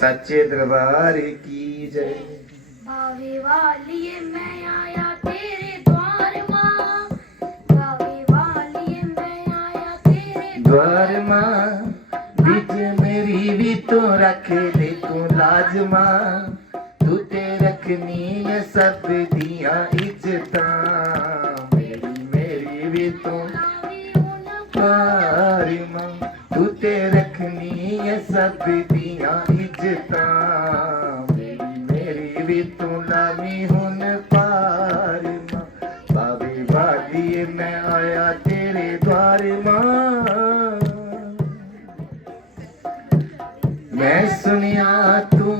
सच्चे दरबार की जय। भावे वालिए मैं आया तेरे द्वार माँ, भावे वालिए मैं आया तेरे द्वार माँ, बीच मेरी भी तो रख ले तू लाज माँ, तू ते रखनी है सब दिया इज्जता, मेरी भी तो द्वार माँ, तू ते रखनी है सब दिया इज्जता, मेरी भी तू लामी हुन पार माँ, भावे वालिए मैं आया तेरे द्वार माँ। मैं सुनिया तू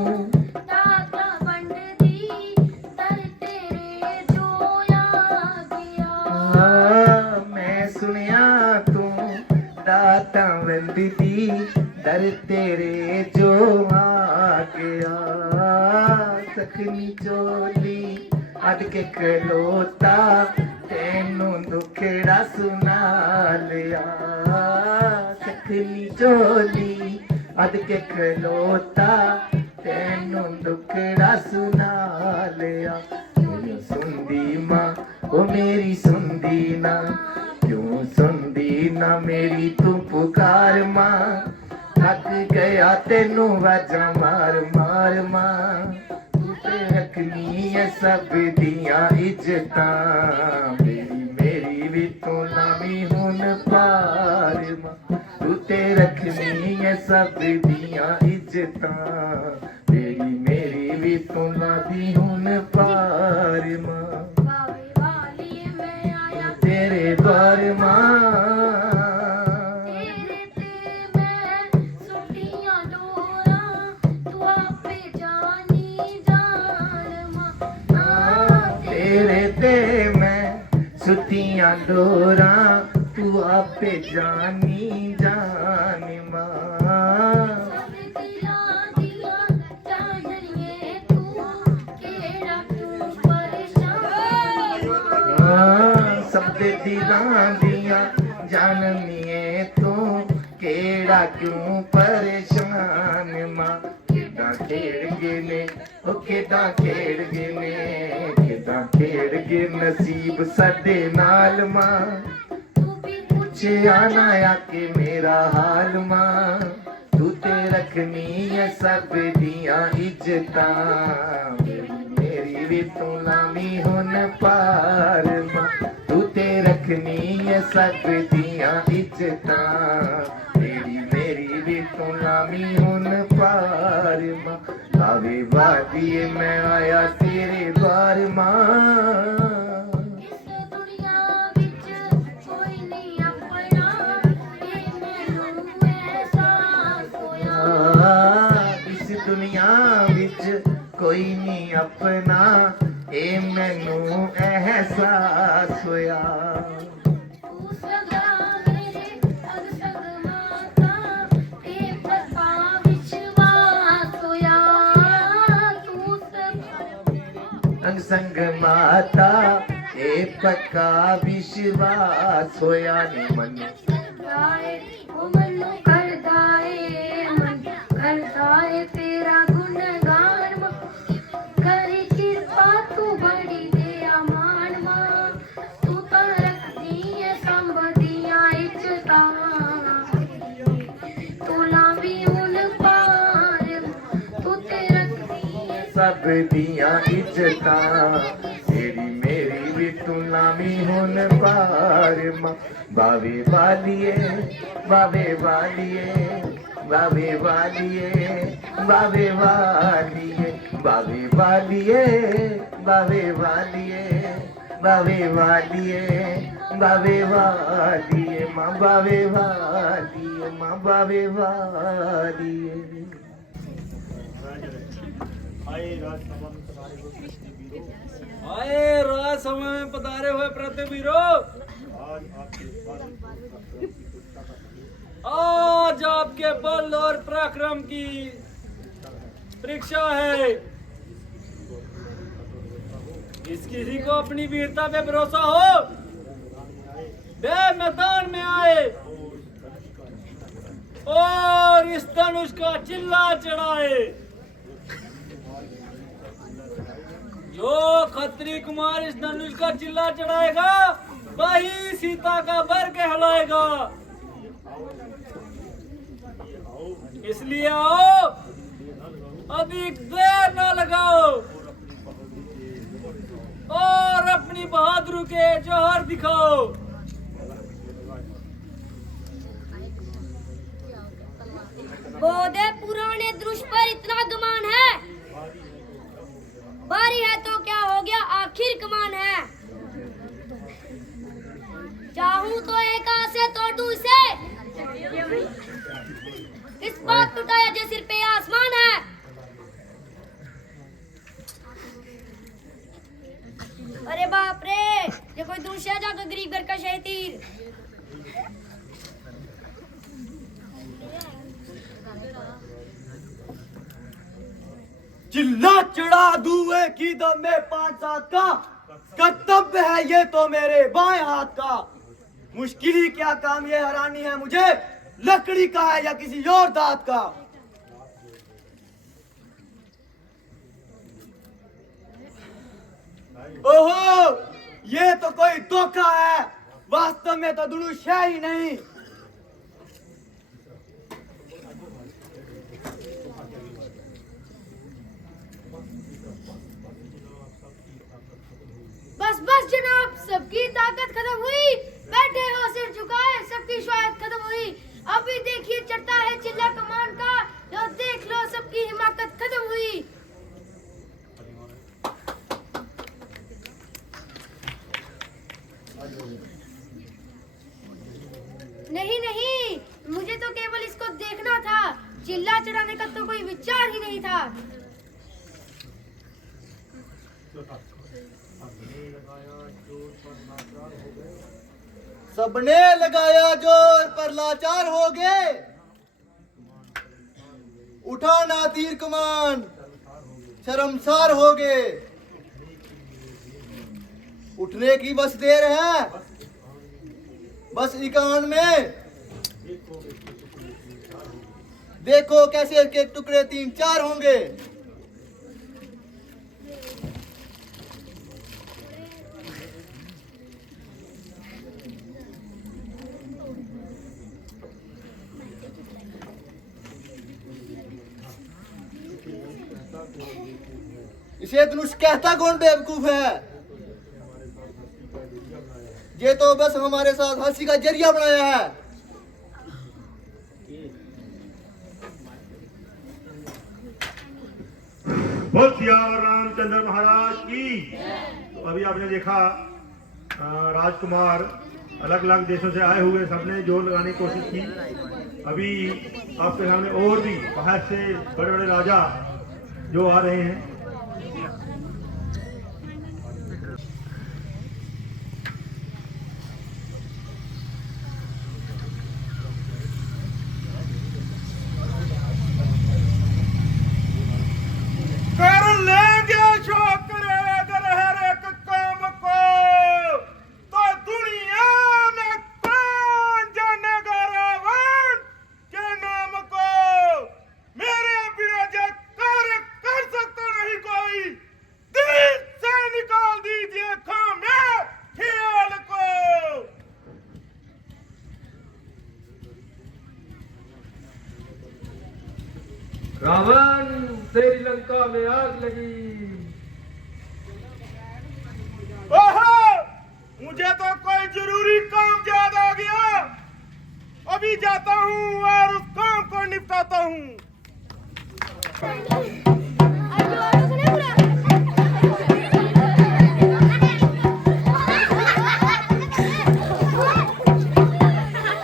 दाता बंद दी दर तेरे जो आ गया, मैं सुनिया तू दाता बंद दी दर तेरे जो आ गया, सखनी चोली अड के खलोता तेनू दुखड़ा सुना लिया, सखनी चोली अद के खलोता ਤੈਨੂੰ ਦੁੱਖੜਾ ਸੁਣਾ ਲਿਆ ਕਿਉਂ ਸੁਣਦੀ ਮਾਂ ਉਹ ਮੇਰੀ ਸੁਣਦੀ ਨਾ क्यों सुनदी ना मेरी तू पुकार मां थक गया तेनू वाजा मार मार मां तू ते रखनी है सब दियां इज्जतां मेरी भी तू नामी हुन पार मां तू ते रखनी है सब दियां इज्जतां मेरी भी तू नामी हुन पार मां बावे वालिए मैं आया तेरे द्वार मां तेरे ते मैं सुटियां डोरां तू आपे जानी जान मां तेरे ते मैं सुतियां डोरां तू आपे जानी जान मां सब दिलां दियां जाननिए तू केड़ा तू परेशान सब दे दिलां दियां जाननिए तू केड़ा क्यों परेशान मां किदां खेड़ गए ने ओ किदां खेड़ गए ने किदां खेड़ गए नसीब साडे नाल मां तू भी कुछ आना आके मेरा हाल मां तू ते रखनी है सब दियां इज्जतां मेरी भी तू नामी हुन पार मां तू ते रखनी है सब दियां इज्जतां मेरी भी तू नामी हुन पार मां लावे वादिए मैं आया तेरे द्वार मां इस दुनिया विच कोई नहीं अपना ये मैनू एहसास होया इस दुनिया विच कोई नहीं अपना ए मैनू एहसास होया तू सदा मेरे अग सग माता ते पप्पा विश्वास होया तू सदा अंग संग माता ए पक्का विश्वास होया नी मन गाए ओ मनु करदा ए तेरा गुणगान मां करी कृपा तू बड़ी दया मान मां तू तां रखदी है संबदियां इज्जतां तू लावी हुन पार तू ते रखदी है सब दियां इज्जतां मेरी भी तू नामी हुन पार मां बावे वालिए बावे वालिए बावे वालिए बावे वालिए बावे वालिए बावे वालिए बावे वालिए बावे वालिए मां बावे वालिए मां बावे वालिए आए राज समय में पधारे हुए प्रतिवीरो आज आपके बल और पराक्रम की परीक्षा है इस किसी को अपनी वीरता पे भरोसा हो वे मैदान में आए और इस धनुष का चिल्ला चढ़ाए जो खत्री कुमार इस धनुष का चिल्ला चढ़ाएगा वही सीता का वर कहलाएगा इसलिए आओ अधिक देर न लगाओ और अपनी बहादुरी के जौहर दिखाओ बोधे पुराने दृश्य पर इतना गुमान है बारी है तो क्या हो गया आखिर कमान है चाहूं तो एक हाथ से तोड़ दूं इसे इस बात टूटाया जो सिर पे आसमान है अरे बाप रे ये कोई दूसरा जाकर गरीब घर का शहीद तीर चिल्ला चढ़ा दुए की दम में 5-7 का कर्तव्य है ये तो मेरे बाएं हाथ का मुश्किल ही क्या काम ये हरानी है मुझे लकड़ी का है या किसी और दांत का ओहो, ये तो कोई धोखा है, वास्तव में तो दुरुश है ही नहीं। बस बस जनाब, सबकी ताकत खत्म हुई। बैठे हो सिर झुकाए, सबकी शायद खत्म हुई। अभी देखिए चढ़ता है चिल्ला कमान का, लो देख लो सबकी हिमाकत खत्म हुई। नहीं नहीं, मुझे तो केवल इसको देखना था, चिल्ला चढ़ाने का तो कोई विचार ही नहीं था। सबने लगाया जोर पर लाचार हो गए, उठाना तीर कमान शर्मसार हो गए। उठने की बस देर है, बस इकान में देखो कैसे के टुकड़े 3-4 होंगे। इसे धनुष कहता कौन बेवकूफ है? ये तो बस हमारे साथ हंसी का जरिया बनाया है। बोल सियावर रामचंद्र महाराज की। तो अभी आपने देखा राजकुमार अलग अलग देशों से आए हुए सबने जोर लगाने की कोशिश की। अभी आपके सामने और भी बाहर से बड़े बड़े राजा जो आ रहे हैं। रावण, तेरी लंका में आग लगी। ओहो, मुझे तो कोई जरूरी काम याद आ गया। अभी जाता हूँ और उस काम को निपटाता हूँ।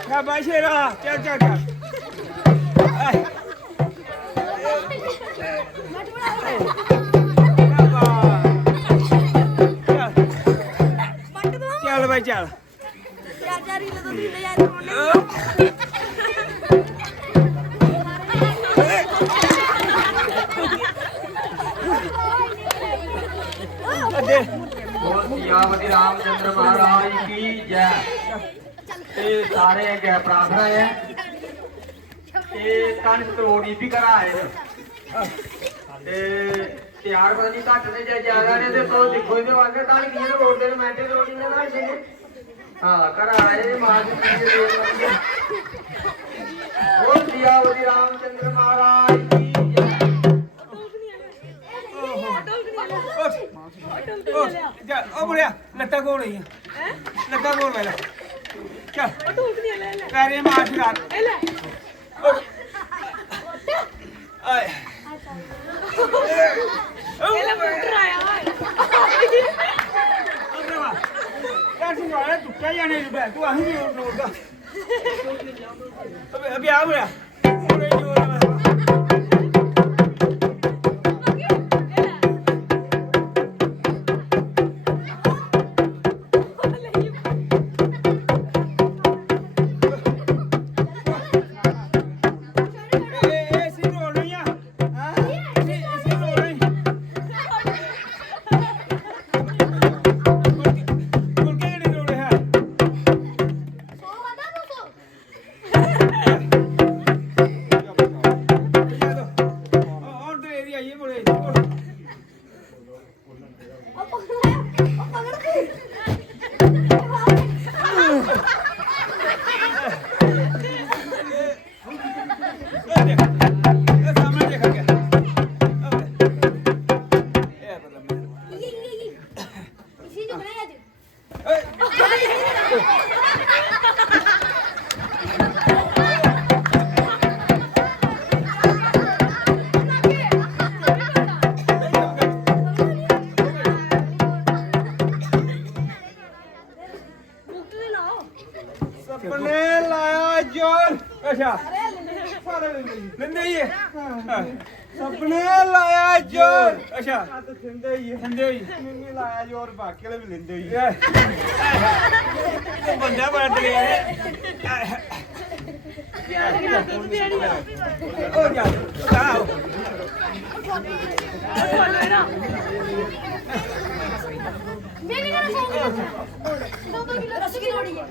क्या बाशे रहा, चल चल चल। चल भाई चल। सियावती रामचंद्र महाराज की जय। ते सारे अगे प्रार्थना है, ते कन करोड़ी भी करा है। ते त्यार पता नहीं घट ने जाए ज्यादा ने, ते तो दिखो इधर आगे ताल किए रोड दे मैंटे रोड ने ना से। हां करा है मां जी दे। बोल सियावती रामचंद्र महाराज की जय। ओ बुढ़िया लट्टा कौन है? लट्टा कौन वाला? चल पैरे में आशीर्वाद। आए तू क्या जाने तू अही अभी आ बुढ़िया। सपने लाया जोर अच्छा तो जिंदे ही है ठंडे होई नहीं लाया जोर बाकी वाले भी लेंदे ही बंदा बैठ गया है ओ जा आओ मेरी ना सो 2 किलो 10 किलो लोड़ी है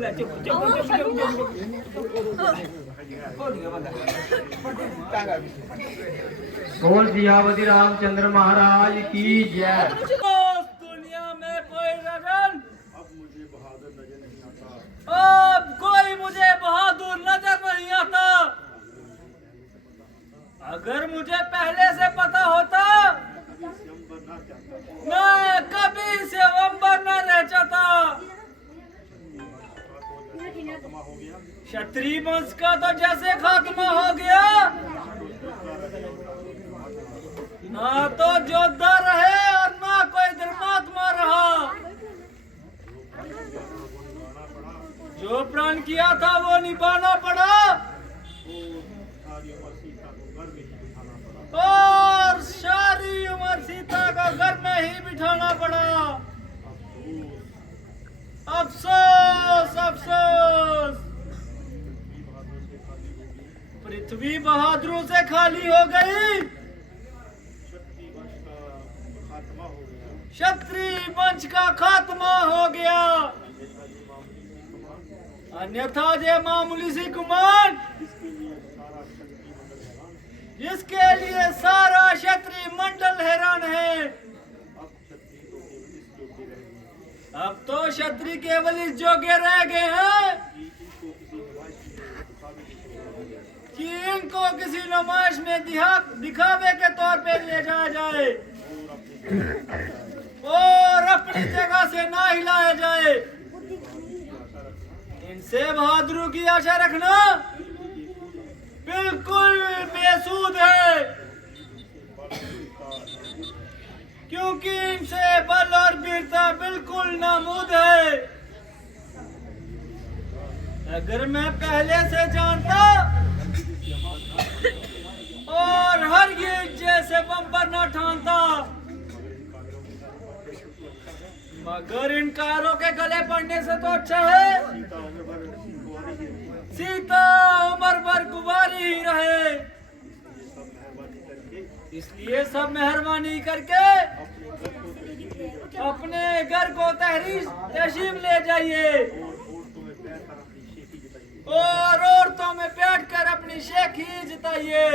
ले चुप हो गया बंदा टांगा बोल सियावती रामचंद्र महाराज की जय। दुनिया में कोई रगन अब कोई मुझे बहादुर नजर नहीं आता। अगर मुझे पहले से पता होता मैं कभी से अंबर न रह जाता। क्षत्रिय वंश का तो जैसे खात्मा हो गया, ना तो योद्धा रहे और ना कोई धर्मात्मा रहा। जो प्रण किया था वो निभाना पड़ा और सारी उम्र सीता को घर में ही बिठाना पड़ा। अफसोस अफसोस, पृथ्वी बहादुरों से खाली हो गई। क्षत्रिय वंश का खात्मा हो गया। अन्यथा ये मामूली सी गुमान जिसके लिए सारा क्षत्रिय मंडल हैरान है। अब तो क्षत्रिय केवल इस जोगे रह गए हैं कि इनको किसी नुमाइश में दिखावे के तौर पे ले जाया जाए और अपनी जगह से ना हिलाया जाए। इनसे बहादुरी की आशा रखना बिल्कुल बेसूद है, क्योंकि इनसे बल और वीरता बिल्कुल नामूद है। अगर मैं पहले से जानता और हर ये जैसे बम्पर न ठानता, मगर इन कारों के गले पड़ने से तो अच्छा है सीता उम्र भर कुंवारी ही रहे। इसलिए सब मेहरबानी करके अपने घर को तशरीफ ले जाइए और औरतों में बैठकर अपनी शेखी जिताइए।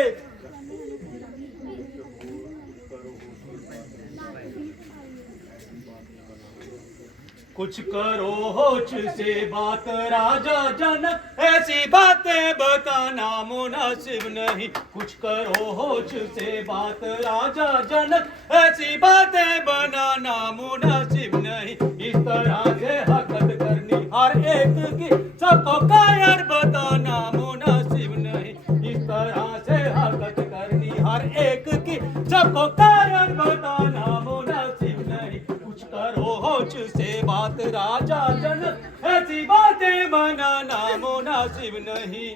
कुछ करो होश से बात राजा जनक, ऐसी बातें बताना मुनासिब नहीं। कुछ करो होश से बात राजा जनक, ऐसी बातें बनाना मुनासिब नहीं। इस तरह से हरकत करनी हर एक की सबको कायर बताना मुनासिब नहीं। इस तरह से हरकत करनी हर एक की सबको कायर बताना मुनासिब नहीं। कुछ करो होश से बात राजा जनक, ऐसी बातें बनाना मुनासिब नहीं।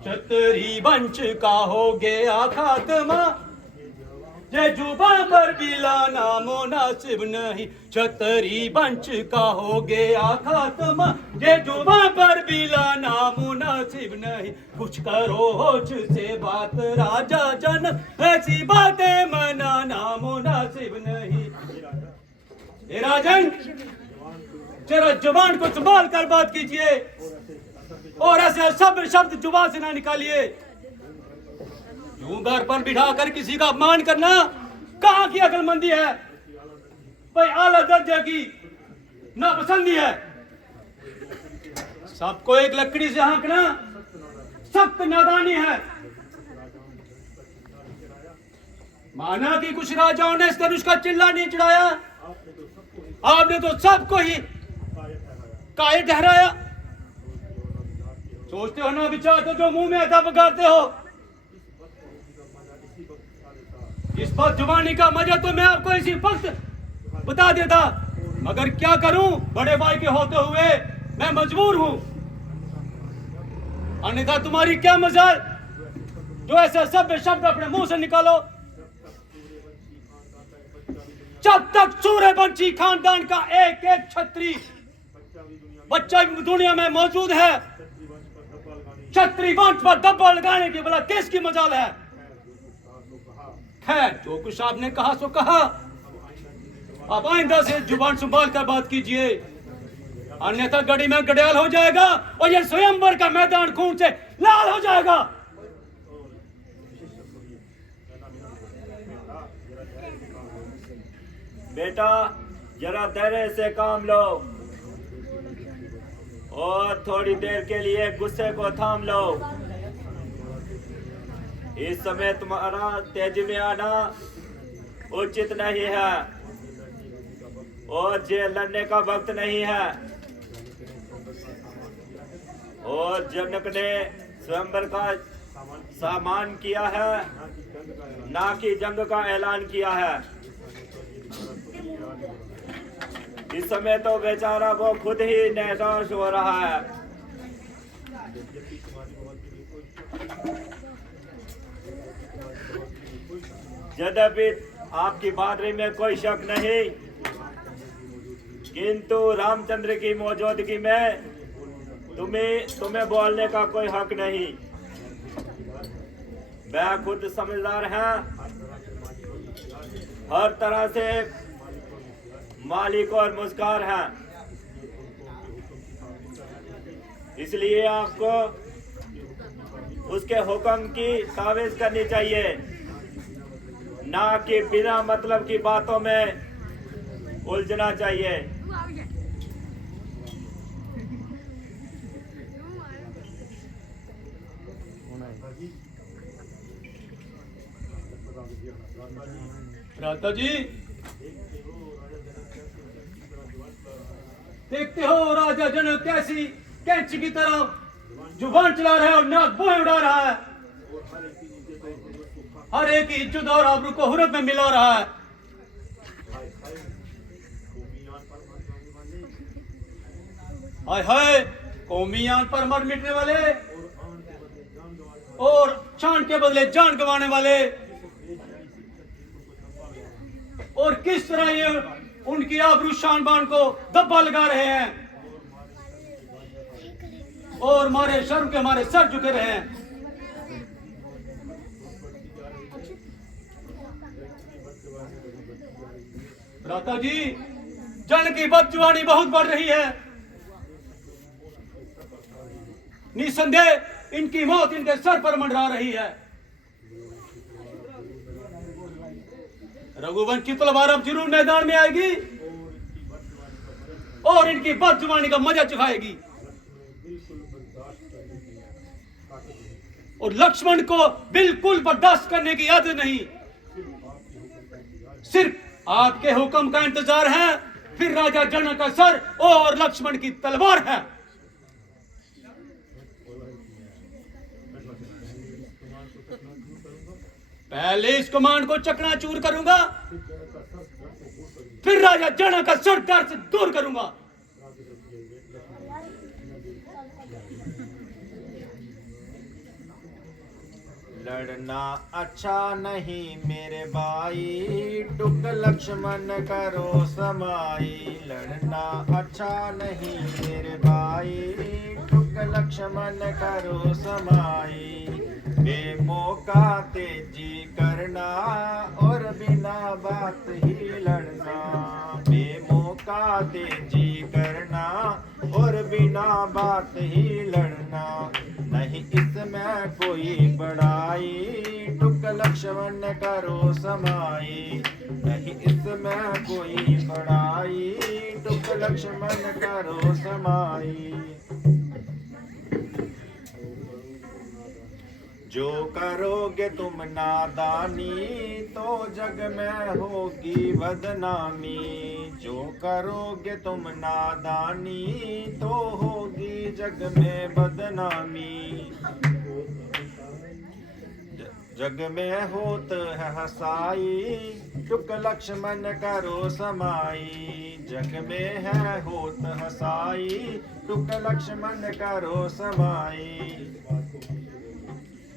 क्षत्रिय वंश का हो गया खात्मा, ये जुबां पर भी लाना मुनासिब नहीं। क्षत्रिय वंश का हो गया खात्मा, ये जुबां पर भी लाना मुनासिब नहीं। कुछ करो होश से बात राजा जनक, ऐसी बातें मनाना मुनासिब नहीं। ए राजन, जरा जुबान को संभाल कर बात कीजिए और ऐसे सब शब्द जुबान से ना निकालिए। यूं घर पर बिठाकर किसी का अपमान करना कहाँ की अक्लमंदी है? भाई आला दर्जे की नापसंदी है। सबको एक लकड़ी से हाँकना सख्त नादानी है। माना कि कुछ राजाओं ने इस धनुष का चिल्ला नहीं चढ़ाया, आपने तो सबको ही कायर ठहराया। सोचते हो ना विचार तो जो मुंह में आता पकाते हो। इस वक्त जुबानी का मजा तो मैं आपको इसी वक्त बता देता, मगर क्या करूं, बड़े भाई के होते हुए मैं मजबूर हूं। अन्यथा तुम्हारी क्या मजाल जो ऐसे सभ्य शब्द अपने मुंह से निकालो। जब तक सूर्यवंशी खानदान का एक एक क्षत्रिय बच्चा दुनिया में मौजूद है, क्षत्रिय वंश पर दब्बा लगाने की भला किसकी मजाल है? खैर, जो कुछ आपने कहा सो कहा। आप आइंदा से जुबान संभाल कर बात कीजिए, अन्यथा गड़ी में गड़ियाल हो जाएगा और ये स्वयंवर का मैदान खून से लाल हो जाएगा। बेटा जरा धैर्य से काम लो और थोड़ी देर के लिए गुस्से को थाम लो। इस समय तुम्हारा तेजी में आना उचित नहीं है और ये लड़ने का वक्त नहीं है। और जनक ने स्वयंवर का सामान किया है, ना कि जंग का ऐलान किया है। इस समय तो बेचारा वो खुद ही निराश हो रहा है। यद्यपि आपकी बहादुरी में कोई शक नहीं, किंतु रामचंद्र की मौजूदगी में तुम्हें बोलने का कोई हक नहीं। वह खुद समझदार है, हर तरह से मालिक और मुस्कार है। इसलिए आपको उसके हुक्म की तावीज़ करनी चाहिए, ना कि बिना मतलब की बातों में उलझना चाहिए। भ्राता जी, देखते हो राजा जनक कैसी कैंची की तरह जुबान चला रहा है और नाक बोए उड़ा रहा है। हर एक की इज्जत और आबरू को हुरत में मिला रहा है। हाय हाय, कौमियान पर मर मिटने वाले और शान के बदले जान गंवाने वाले, और किस तरह ये उनकी आबरू शान बान को दब्बा लगा रहे हैं और मारे शर्म के हमारे सर झुके रहे हैं। भ्राता जी, जन की बदजुबानी बहुत बढ़ रही है। निसंदेह इनकी मौत इनके सर पर मंडरा रही है। रघुवंश की तलवार अब जरूर मैदान में आएगी और इनकी बदजुबानी का मजा चखाएगी। और लक्ष्मण को बिल्कुल बर्दाश्त करने की आदत नहीं, सिर्फ आपके हुक्म का इंतजार है। फिर राजा जनक का सर और लक्ष्मण की तलवार है। पहले इस कमांड को चकनाचूर करूंगा, फिर राजा जनक का सर घर से दूर करूंगा। लड़ना अच्छा नहीं मेरे भाई, टुक लक्ष्मण करो समाई। लड़ना अच्छा नहीं मेरे भाई, टुक लक्ष्मण करो समाई। बेमौका तेजी करना और बिना बात ही लड़ना। बेमौका तेजी करना और बिना बात ही लड़ना। नहीं इसमें कोई बड़ाई, टुक लक्ष्मण करो समाई। नहीं इसमें कोई बड़ाई, टुक लक्ष्मण करो समाई। जो करोगे तुम नादानी, तो जग में होगी बदनामी। जो करोगे तुम नादानी, तो होगी जग में बदनामी। जग में होत है हसाई, टुक लक्ष्मण करो समाई। जग में है होत हसाई, टुक लक्ष्मण करो समाई।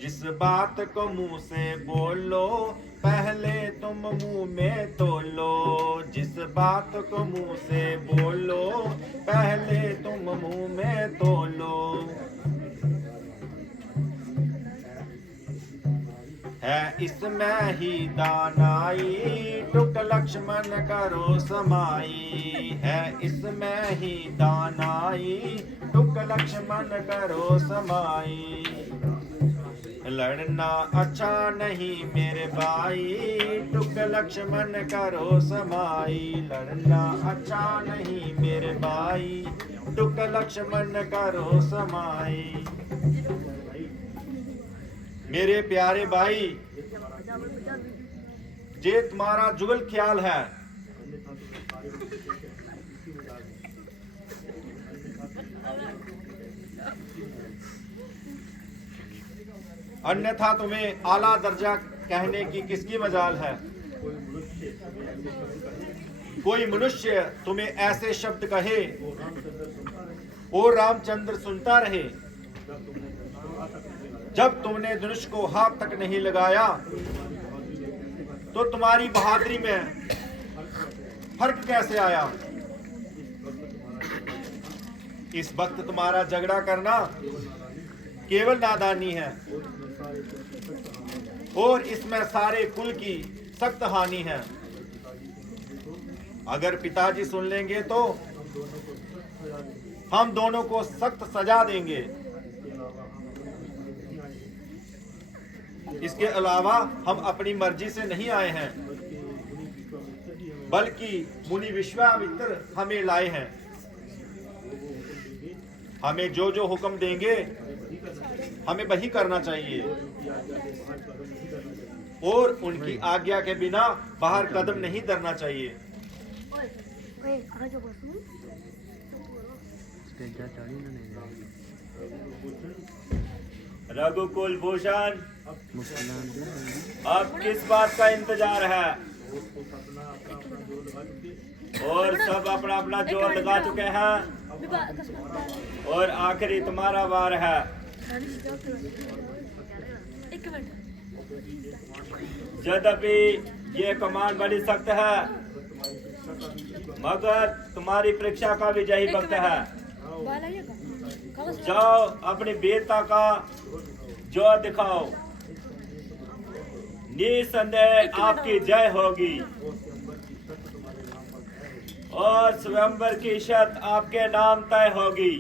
जिस बात को मुंह से बोलो पहले तुम मुंह में तोलो। जिस बात को मुंह से बोलो पहले तुम मुंह में तोलो। है इसमें ही दानाई टुक लक्ष्मण करो समाई। है इसमें ही दानाई टुक लक्ष्मण करो समाई। लड़ना अच्छा नहीं मेरे भाई टुक लक्ष्मण करो समाई। लड़ना अच्छा नहीं मेरे भाई टुक लक्ष्मण करो समाई। मेरे प्यारे भाई जे तुम्हारा जुगल ख्याल है अन्यथा तुम्हें आला दर्जा कहने की किसकी मजाल है। कोई मनुष्य तुम्हें ऐसे शब्द कहे और रामचंद्र सुनता रहे। जब तुमने धनुष को हाथ तक नहीं लगाया तो तुम्हारी बहादुरी में फर्क कैसे आया। इस वक्त तुम्हारा झगड़ा करना केवल नादानी है और इसमें सारे कुल की सख्त हानि है। अगर पिताजी सुन लेंगे तो हम दोनों को सख्त सजा देंगे। इसके अलावा हम अपनी मर्जी से नहीं आए हैं बल्कि मुनि विश्वामित्र हमें लाए हैं। हमें जो जो हुक्म देंगे हमें वही करना चाहिए और उनकी आज्ञा के बिना बाहर कदम नहीं धरना चाहिए। रघुकुल भूषण अब किस बात का इंतजार है। और सब अपना अपना जोर लगा चुके हैं और आखिरी तुम्हारा वार है। यद्यपि ये कमान बड़ी सख्त है मगर तुम्हारी परीक्षा का भी यही वक्त है। जाओ अपनी वीरता का जोर दिखाओ। निसंदेह आपकी जय होगी और स्वयंवर की शर्त आपके नाम तय होगी।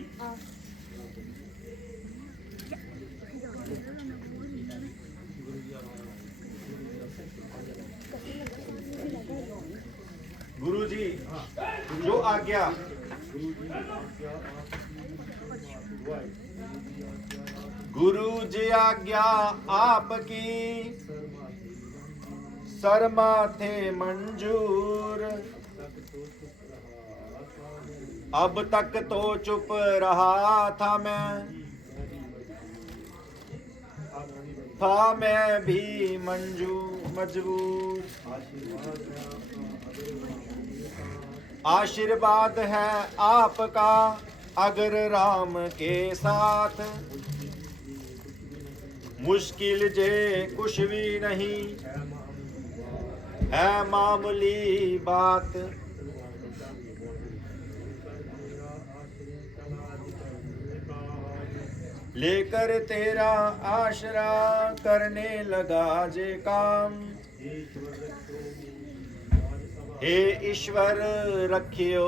गुरुजी जो आज्ञा। गुरु जी आज्ञा आपकी शर्मा थे मंजूर। अब तक तो चुप रहा था मैं भी मजबूर। आशीर्वाद है आपका अगर राम के साथ। मुश्किल जे कुछ भी नहीं है मामूली बात। लेकर तेरा आशरा करने लगा जे काम। हे ईश्वर रखियो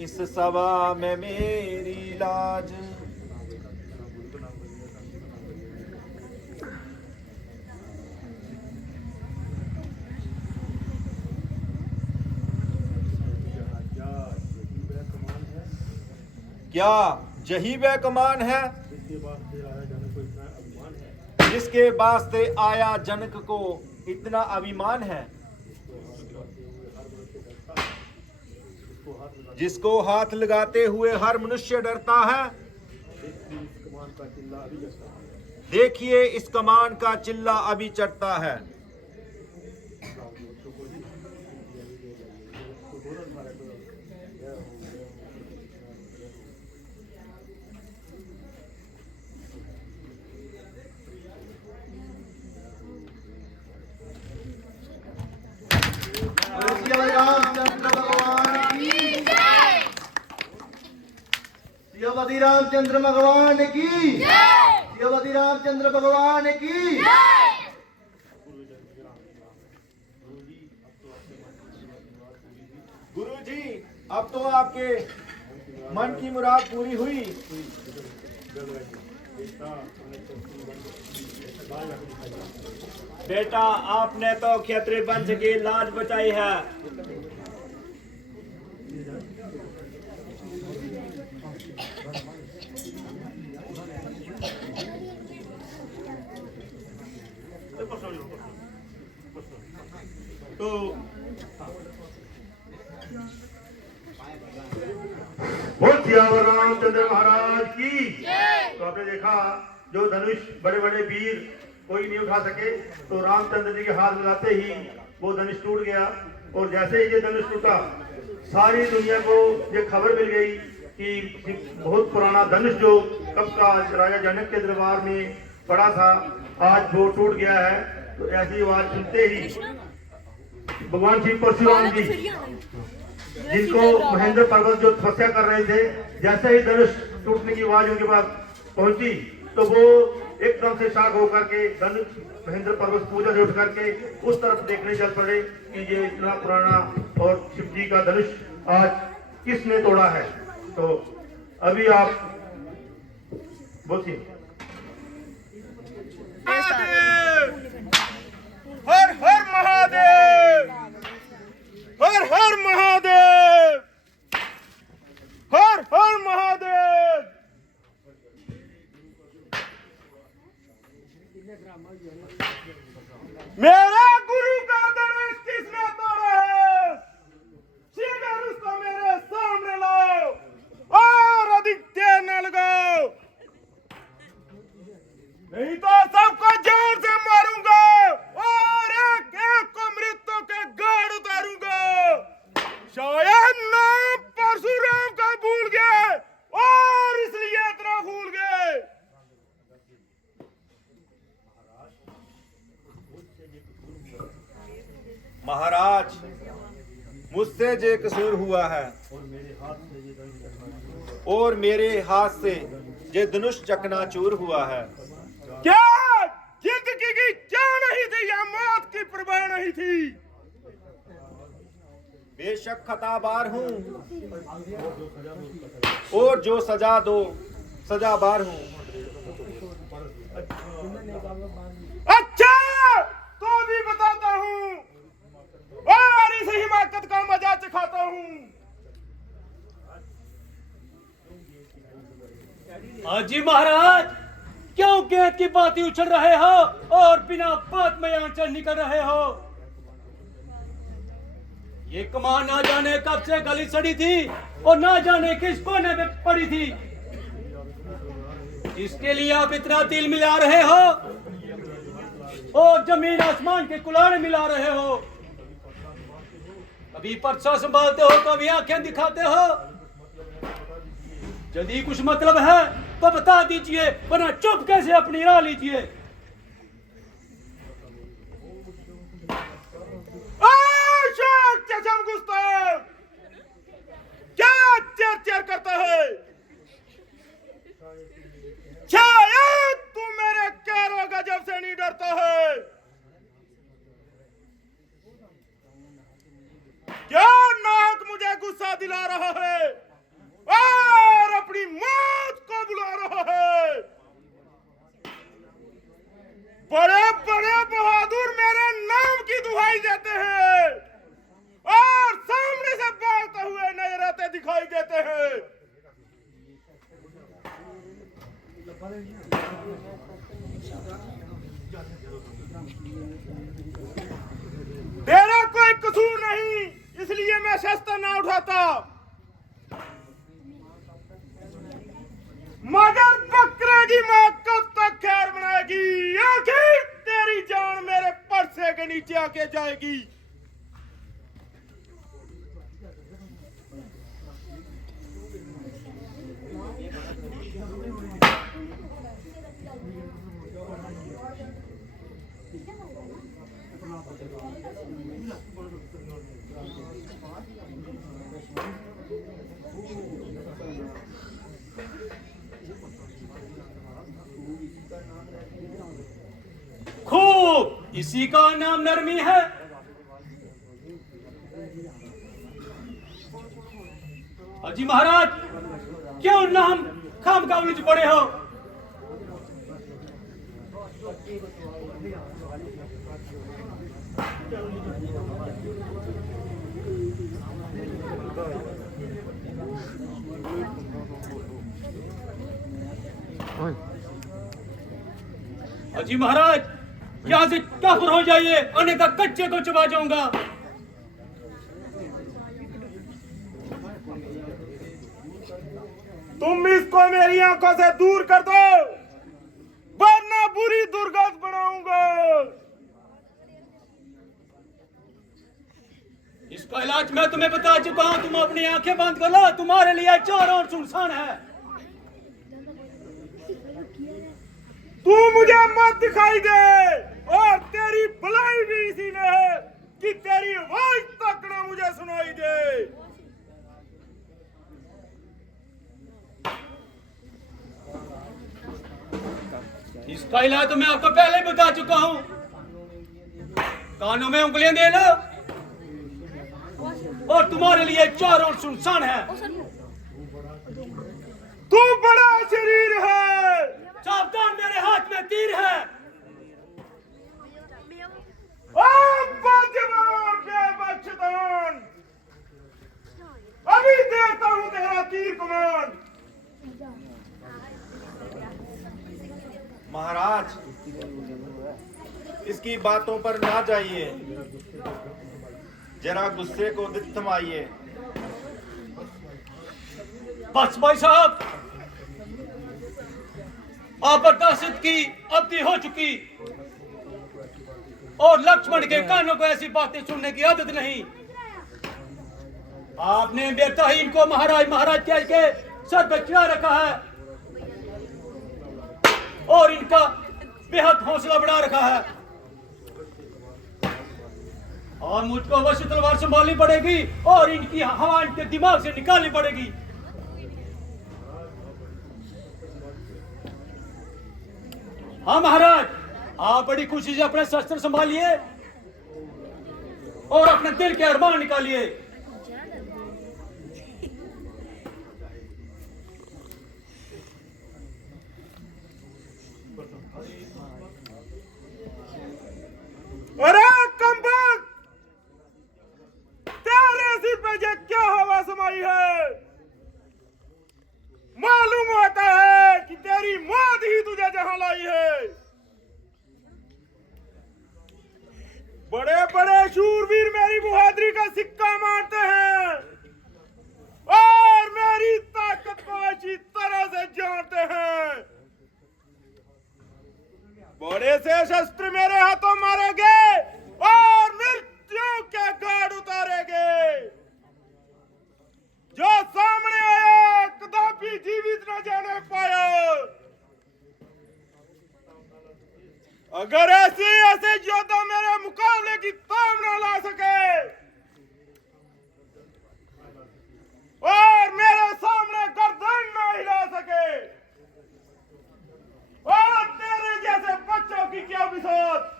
इस सभा में मेरी लाज। क्या यही वह कमान है जिसके वास्ते आया जनक को इतना अभिमान है। जिसको हाथ लगाते हुए हर मनुष्य डरता है। देखिए इस कमान का चिल्ला अभी चढ़ता है। सियापति रामचंद्र भगवान की सियापति रामचंद्र भगवान की। गुरुजी, अब तो आपके मन की मुराद पूरी हुई। बेटा, आपने तो क्षत्रिय वंश की लाज बचाई है। तो बोल सियावर रामचंद्र महाराज की। तो आपने देखा जो धनुष बड़े बड़े वीर कोई नहीं उठा सके, तो रामचंद्र जी के हाथ लगाते ही वो धनुष टूट गया। और जैसे ही ये धनुष टूटा, सारी दुनिया को ये खबर मिल गई कि बहुत पुराना धनुष जो कब का राजा जनक के दरबार में पड़ा था, आज वो टूट गया है। तो ऐसी आवाज सुनते ही भगवान श्री परशुराम जी, जिनको महेंद्र पर्वत जो तपस्या कर रहे थे, जैसे ही धनुष टूटने की आवाज उनके पास पहुंची, तो वो एकदम से शाक होकर के धनुष महेंद्र पर्वत पूजा से उठ करके उस तरफ देखने चल पड़े कि ये इतना पुराना और शिव जी का धनुष आज किसने तोड़ा है। तो अभी आप बोलिए। हर हर महादेव, हर हर महादेव, हर हर महादेव। मेरा गुरु का धनुष किसने तोड़ा है? सीधे उसको मेरे सामने लाओ और अधिक देर न लगाओ, नहीं तो सबको जोर से मारूंगा और एक एक को मृत्यु के गाड़ उतारूंगा। शायद नाम परशुराम का भूल गए और इसलिए इतना भूल गए। महाराज, मुझसे जे कसूर हुआ है और मेरे हाथ से जे धनुष चकनाचूर हुआ है। क्या जिंदगी की क्या नहीं थी या मौत की परवाह नहीं थी? बेशक खताबार हूँ और जो सजा दो सजाबार हूँ। अच्छा, तो भी बताता हूँ और इस हिमाकत का मजा चखाता हूँ। हाजी महाराज, क्यों गेंद की बातें उछल रहे हो और बिना बात में यहाँ से निकल रहे हो? ये कमान ना जाने कब से गली सड़ी थी और ना जाने किस कोने में पड़ी थी, इसके लिए आप इतना तिल मिला रहे हो और जमीन आसमान के कुलाड़े मिला रहे हो। कभी पर्चा संभालते हो, कभी आंखें दिखाते हो। यदि कुछ मतलब है तो बता दीजिए, वरना चुप कैसे अपनी राह लीजिए। क्या चेर चेर करता है? शायद तू मेरे कैरों गजब से नहीं डरता है। क्या नाक मुझे गुस्सा दिला रहा है और अपनी मौत को बुला रहा है? बड़े बड़े बहादुर मेरे नाम की दुहाई देते हैं और सामने से भागते हुए नजर आते दिखाई देते हैं। तेरा कोई कसूर नहीं, इसलिए मैं शस्त्र ना उठाता। मगर बकरे की मां कब तक खैर बनाएगी? आखिर तेरी जान मेरे पर्से के नीचे आके जाएगी। खूब, इसी का नाम नरमी है। अजी महाराज, क्यों नाम खाम का उलझ पड़े हो? अजी महाराज, यहाँ से काफिर हो जाइए, अन्यथा कच्चे को चबा जाऊंगा। तुम इसको मेरी आंखों से दूर कर दो, वरना बुरी दुर्गत बनाऊंगा। इसका इलाज मैं तुम्हें बता चुका हूं, तुम अपनी आंखें बंद कर लो, तुम्हारे लिए चारों ओर सुनसान है। तू मुझे मत दिखाई दे, और तेरी भलाई भी इसी में है कि तेरी आवाज तक ना मुझे सुनाई दे। इसका इलाज तो मैं आपको पहले ही बता चुका हूं। कानों में उंगलियां दे लो, और तुम्हारे लिए चारों ओर सुनसान है। तू बड़ा शरीर है, सावधान, मेरे हाथ में तीर है। बेबख्शदान, अभी देखता हूं तेरा तीर कमान। महाराज, इसकी बातों पर ना जाइए, जरा गुस्से को थमाइए। बस भाई साहब, अप्रत्याशित की अवधि हो चुकी, और लक्ष्मण के कानों को ऐसी बातें सुनने की आदत नहीं। आपने बेटा ही इनको महाराज महाराज कह के सर पे चढ़ा रखा है, और इनका बेहद हौसला बढ़ा रखा है। और मुझको अवश्य तलवार संभालनी पड़ेगी, और इनकी हवा इनके दिमाग से निकालनी पड़ेगी। हाँ महाराज, आप बड़ी खुशी से अपने शस्त्र संभालिए और अपने दिल के अरमान निकालिए। अरे कमबख्त, तेरे सिर पे ये क्या हवा समाई है? मालूम होता है कि तेरी मौत ही तुझे जहां लाई है। बड़े बड़े शूरवीर मेरी बहादुरी का सिक्का मारते हैं, और मेरी ताकत को अच्छी तरह से जानते हैं। बड़े से शस्त्र मेरे हाथों मारेंगे, और मृत्यु के घाट उतारेंगे। जो सामने आया कदापि जीवित न जाने पाया। अगर ऐसे योद्धा मेरे मुकाबले की ताम न ला सके, और मेरे सामने गर्दन न हिला सके, और तेरे जैसे बच्चों की क्या बिसात।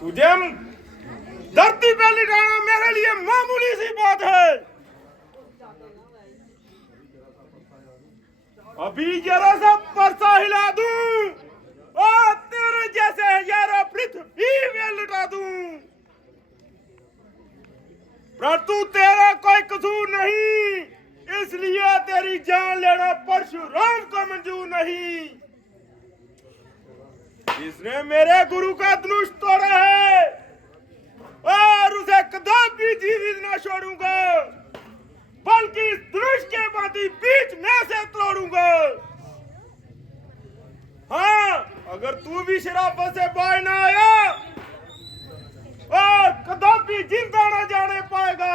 तुझे धरती पे लिटाना मेरे लिए मामूली सी बात है। अभी जरा सा परसा हिला दूं, और तेरे जैसे हजारों पृथ्वी में लुटा दूं। परंतु तेरा कोई कसूर नहीं, इसलिए तेरी जान लेना परशुराम को मंजूर नहीं। जिसने मेरे गुरु का धनुष तोड़ा है, और उसे कदापि जीवित न छोड़ूंगा, बल्कि इस धनुष के बाती बीच में से तोड़ूंगा। हाँ, अगर तू भी शराफत से बाहर ना आया, और कदापि जिंदा न जाने पाएगा।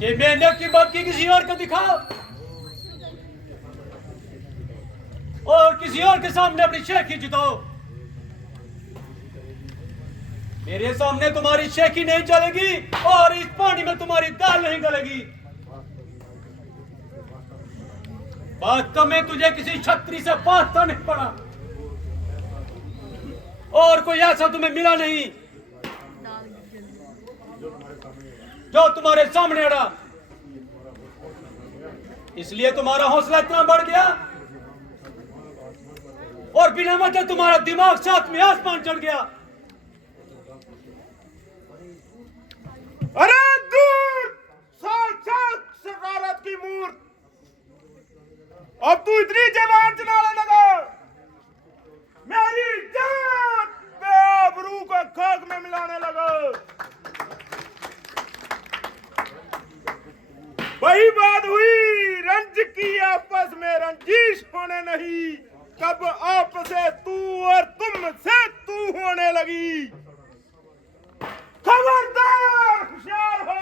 ये मेंढक की बात की किसी और को दिखाओ, और किसी और के सामने अपनी शेखी जिताओ। मेरे सामने तुम्हारी शेखी नहीं चलेगी और इस पानी में तुम्हारी दाल नहीं गलेगी। वास्तव में तुझे किसी छत्री से बांधना नहीं पड़ा और कोई ऐसा तुम्हें मिला नहीं जो तुम्हारे सामने अड़ा, इसलिए तुम्हारा हौसला इतना बढ़ गया और बिना वजह तुम्हारा दिमाग साथ में आसमान चढ़ गया। अरे दूर साक्षात शरारत की मूर्त, अब तू इतनी जबान चलाने लगा, मेरी जान बेआबरू को खाक में मिलाने लगा। वही बात हुई रंज की, आपस में रंजिश होने नहीं, कब आप से तू और तुम से तू होने लगी। खबरदार, होशियार हो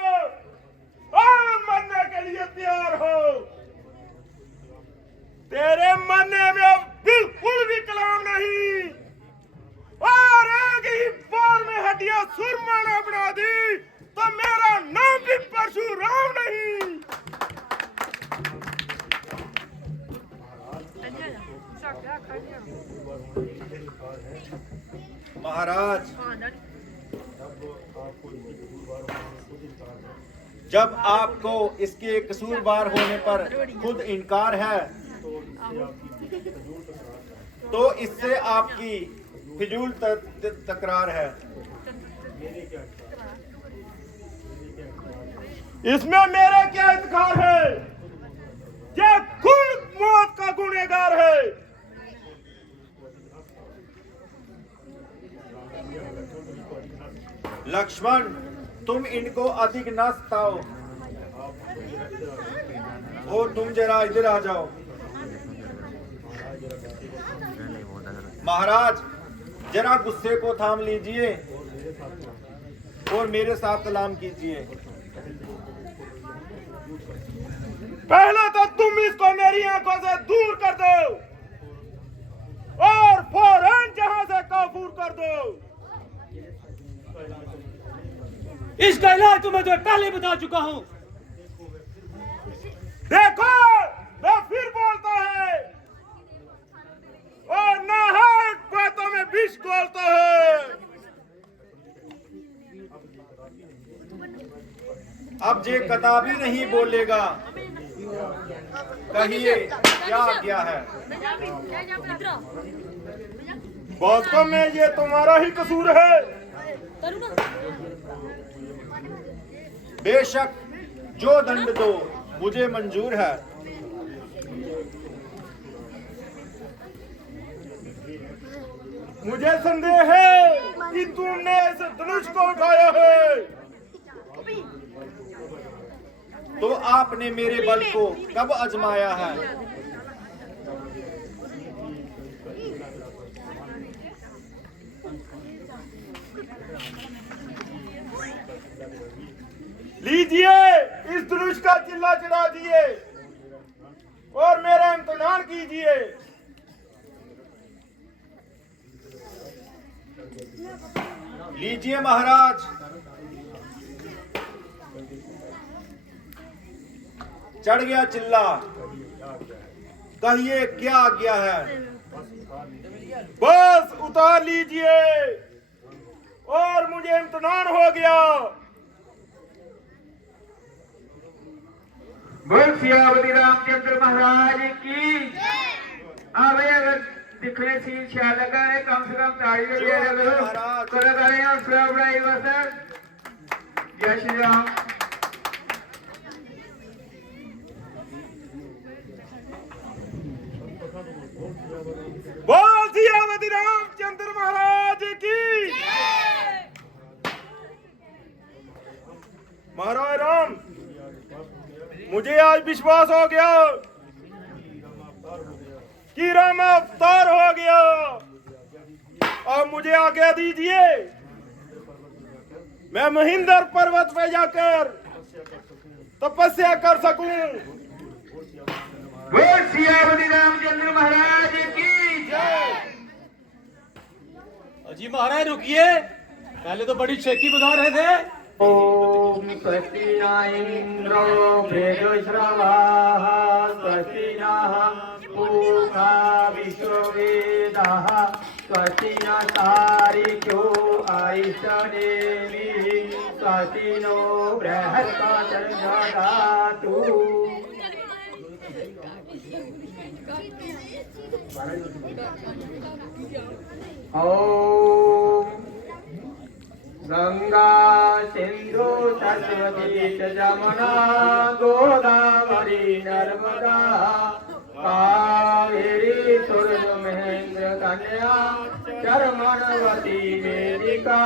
और मरने के लिए तैयार हो। तेरे मरने में अब बिल्कुल भी कलाम नहीं और एक ही बार में हड्डियां सुरमा न बना दी तो मेरा नाम भी परशुराम नहीं। महाराज, जब आपको इसके कसूरवार होने पर खुद इनकार है तो इससे आपकी फिजूल तकरार है। इसमें मेरा क्या इत्कार है? ये खुद मौत का गुनहगार है। लक्ष्मण, तुम इनको अधिक न सताओ और तुम जरा इधर आ जाओ। महाराज, जरा गुस्से को थाम लीजिए और मेरे साथ कलाम कीजिए। पहले तो तुम इसको मेरी आंखों से दूर कर दो और फौरन जहां से काफूर कर दो। इसका इलाज तो मैं तुम्हें पहले बता चुका हूं। देखो, मैं फिर बोलता है और नाहक बातों में विष घोलता है। अब जे कदापि नहीं बोलेगा, कहिए क्या आज्ञा है? वास्तव में ये तुम्हारा ही कसूर है। बेशक, जो दंड दो मुझे मंजूर है। मुझे संदेह है कि तुमने इस धनुष को उठाया है तो आपने मेरे बल को कब आजमाया है? लीजिए, इस धनुष का चिल्ला चढ़ा दिए और मेरा इम्तिहान कीजिए। लीजिए महाराज, चढ़ गया चिल्ला, कहिए क्या आज्ञा है? बस उतार लीजिए और मुझे इम्तिहान हो गया। बोल सियावती रामचंद्र महाराज की। अब अगर दिखने सीन शाह लगा है, कम से कम ताड़ी करो करें और सुरावड़ाई बस। जय श्री राम। बोल सियावती रामचंद्र महाराज की। महाराज राम, मुझे आज विश्वास हो गया कि राम अवतार हो गया। और मुझे आज्ञा दीजिए, मैं महेंद्र पर्वत पे जाकर तपस्या कर सकूं। बोल सियावती रामचंद्र महाराज की जय। अजी महाराज रुकिए, पहले तो बड़ी शेखी बजा रहे थे। ओम स्वस्ति न इंद्रो वृद्धश्रवाः स्वस्ति नः पूषा विश्ववेदाः स्वस्ति न तारिक्यो अरिष्टनेमिः स्वस्ति नो बृहस्पतिर्दधातु। ओम गंगा सिंधु सरस्वती च जमुना गोदावरी नर्मदा कावेरी सुरज महेंद्र कन्या चरमणवती वेदिका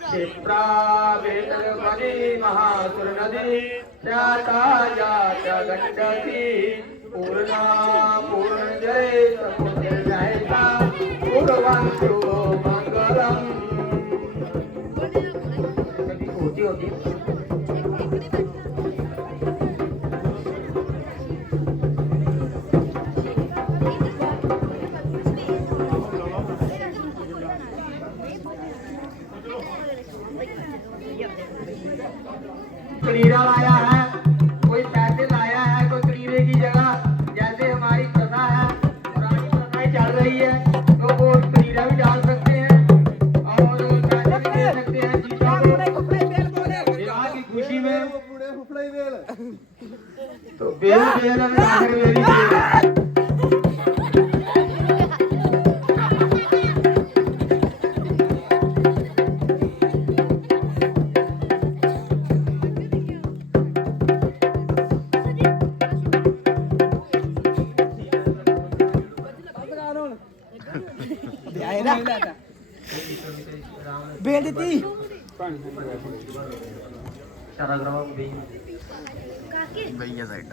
क्षिप्रा वेतरपदी महासुर नदी जाता गंडकी पूर्णा पूर्ण जय समुद्र नयता पूर्वंशो मंगलम। होती कलीरा लाया है, कोई पैसे लाया है, कोई कलीरे की जगह जैसे हमारी प्रथा है, पुरानी प्रथाएं चल रही है, तो वो कलीरा भी डाल सकते हैं और पैसे भी दे सकते हैं चीजों को विवाह की खुशी में। तो बेल बेल और आखिर मेरी बेल। बेल देती भैया साइड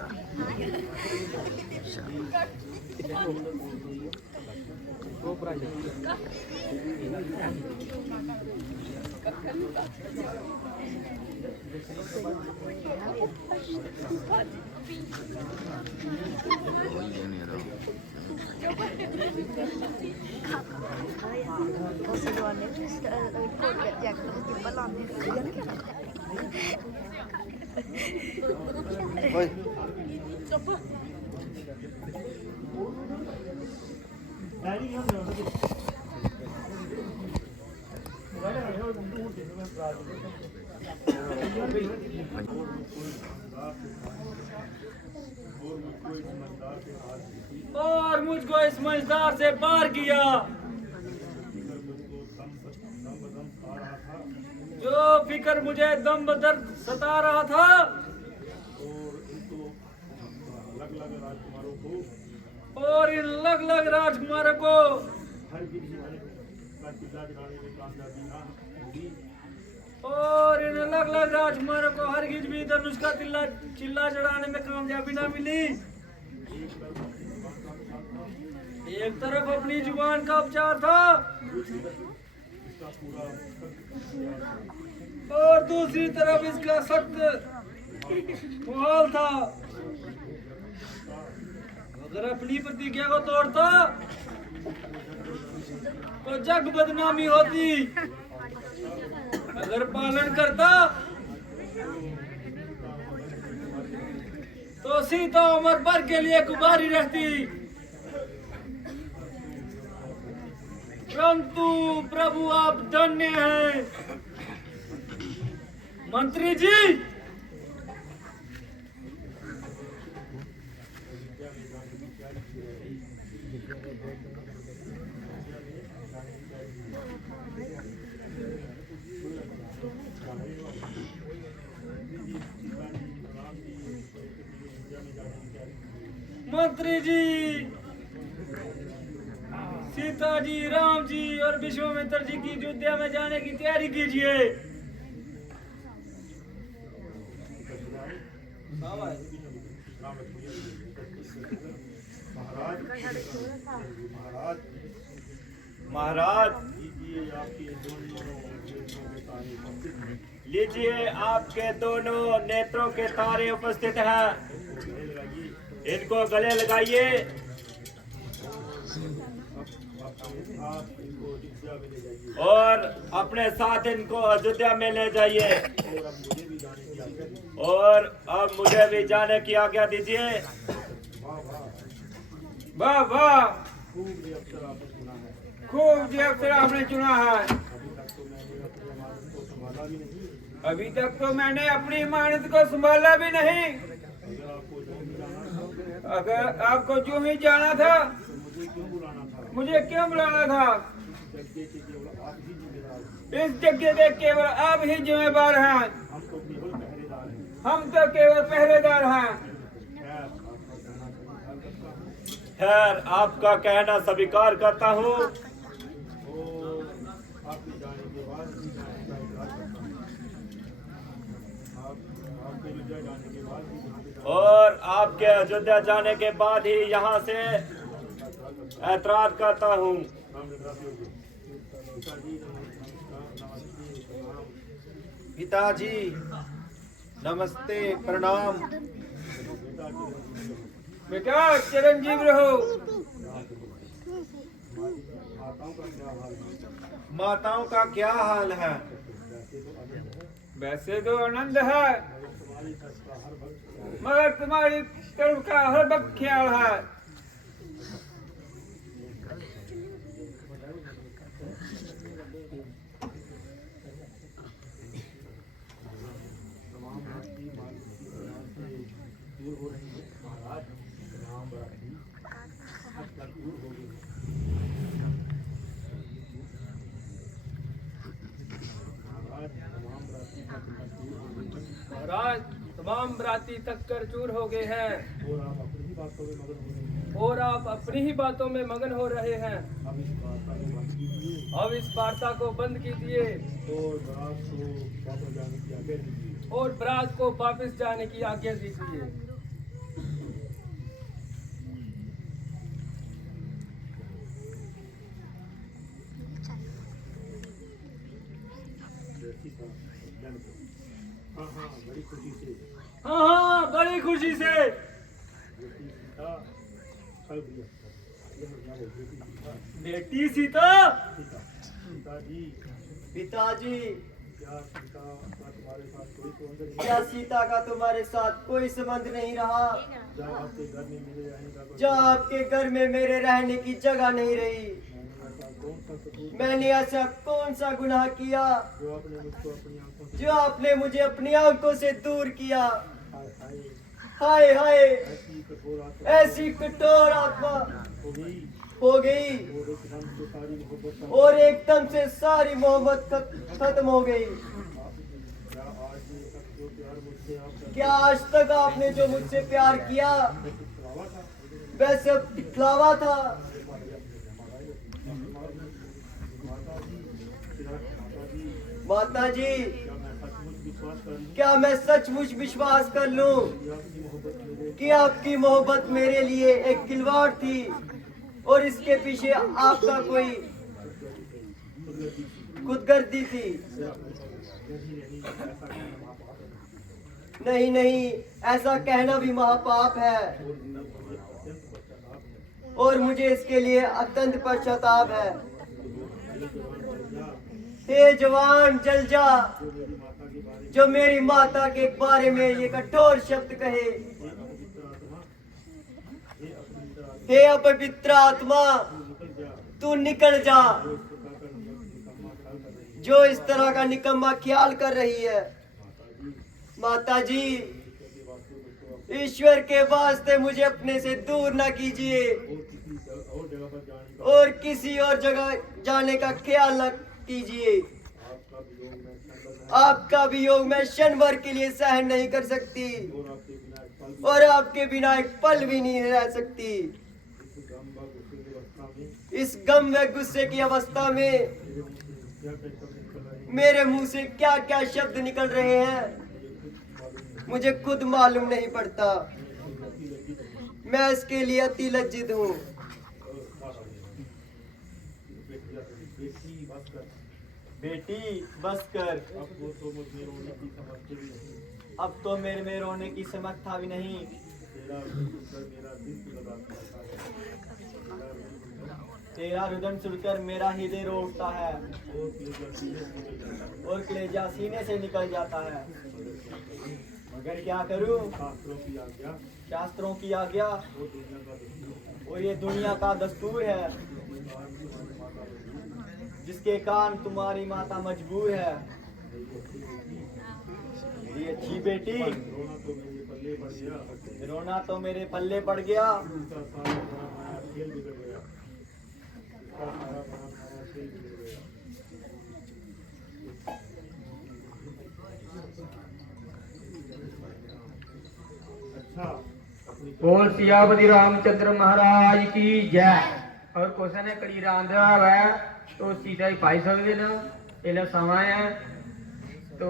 और मुझको इस मंझधार से पार किया। जो फिक्र मुझे दम बदर्द सता रहा था, और इन लग लग राजकुमारों को हरगिज भी धनुष का चिल्ला चढ़ाने में कामयाबी ना मिली। एक तरफ अपनी जुबान का उपचार था और दूसरी तरफ इसका सख्त माहौल था। अगर अपनी प्रतिज्ञा को तोड़ता तो जग बदनामी होती, अगर पालन करता तो सीता उम्र भर के लिए कुमारी रहती। परंतु प्रभु आप धन्य हैं। मंत्री जी, मंत्री जी, सीता जी, राम जी और विश्वामित्र जी की अयोध्या में जाने की तैयारी कीजिए। महाराज लीजिए, आपके दोनों नेत्रों के तारे उपस्थित हैं, इनको गले लगाइए। आप इनको अयोध्या में ले जाइए और अपने साथ इनको अयोध्या में ले जाइए और अब मुझे भी जाने की आज्ञा दीजिए। और अब मुझे भी जाने की आज्ञा दीजिए। वाह वाह, खूब ये अवसर आपने सुना है। खूब जी अवसर आपने चुना है। अभी तक तो मैंने अपनी इमारत को संभाला भी नहीं। अभी तक तो मैंने अपनी इमारत को संभाला भी नहीं। अगर आपको जो अगर आपको जो भी जाना था ही जाना था तो मुझे क्यों बुलाना था? मुझे क्यों बुलाना था? जगह के केवल आप ही जिम्मेदार हैं। इस जगह के केवल आप ही जिम्मेदार हैं। हम तो केवल पहरेदार हैं। हम तो केवल पहरेदार हैं। खैर आपका कहना स्वीकार करता हूँ। और आपके जाने के बाद भी जाने का इकरार करता हूँ। आपके अयोध्या जाने के बाद भी जाने का और आपके अयोध्या जाने के बाद ही यहाँ से ऐतराज करता हूँ। पिताजी नमस्ते, प्रणाम। बेटा चिरंजीव रहो। माताओं का क्या हाल है? वैसे तो आनंद है, मगर तुम्हारी तरफ का हर वक्त ख्याल है। महाराज तमाम बराती थक कर चूर हो गए हैं और आप अपनी ही बातों में मगन हो रहे हैं। अब इस वार्ता को बंद कीजिए और बारात को वापस जाने की आज्ञा दीजिए। बड़ी खुशी से हाँ, बड़ी खुशी से। बेटी सीता। पिताजी, पिताजी, क्या सीता का तुम्हारे साथ कोई संबंध क्या सीता का तुम्हारे साथ कोई संबंध नहीं? नहीं रहा? जब आपके घर में मेरे रहने का कोई जब आपके घर में मेरे रहने की जगह नहीं रही, मैंने ऐसा कौन सा गुनाह किया मैंने ऐसा कौन सा गुनाह किया जो आपने मुझे अपनी आंखों से जो आपने मुझे अपनी आंखों से दूर किया? हाय हाय हाय हाय, ऐसी कठोर आत्मा ऐसी कठोर आत्मा हो गई हो गई और एकदम से सारी मोहब्बत खत्म हो गई। क्या आज तक आपने जो मुझसे प्यार किया वह सब दिखलावा था? माता जी, क्या मैं सचमुच विश्वास कर लूं कि आपकी मोहब्बत मेरे लिए एक खिलवाड़ थी और इसके पीछे आपका कोई खुदगर्दी थी? नहीं नहीं, ऐसा कहना भी महापाप है और मुझे इसके लिए अत्यंत पश्चाताप है। हे जवान जल जा, जो मेरी माता के बारे में ये कठोर शब्द कहे। हे अपवित्र आत्मा, तू निकल जा, जो इस तरह का निकम्मा ख्याल कर रही है। माता जी, ईश्वर के वास्ते मुझे अपने से दूर ना कीजिए और किसी और जगह जाने का ख्याल न कीजिए। आपका वियोग मैं क्षण भर के लिए सहन नहीं कर सकती और आपके बिना एक पल भी नहीं रह सकती। इस गम व गुस्से की अवस्था में मेरे मुंह से क्या क्या शब्द निकल रहे हैं मुझे खुद मालूम नहीं पड़ता। मैं इसके लिए अति लज्जित हूँ। बेटी बस कर, अब तो मेरे में रोने की समर्था भी नहीं। तेरा रुदन सुनकर मेरा हृदय रो उठता है और कलेजा सीने से निकल जाता है। मगर क्या करूं, शास्त्रों की आज्ञा और ये दुनिया का दस्तूर है, जिसके कान तुम्हारी माता मजबूर है। मेरी अच्छी बेटी, रोना तो मेरे पल्ले पड़ गया। बोल सियापति रामचंद्र महाराज की जय। और क्वेश्चन है कड़ी रांधा है तो सीधा ही पाई सकते ना, ये समय है तो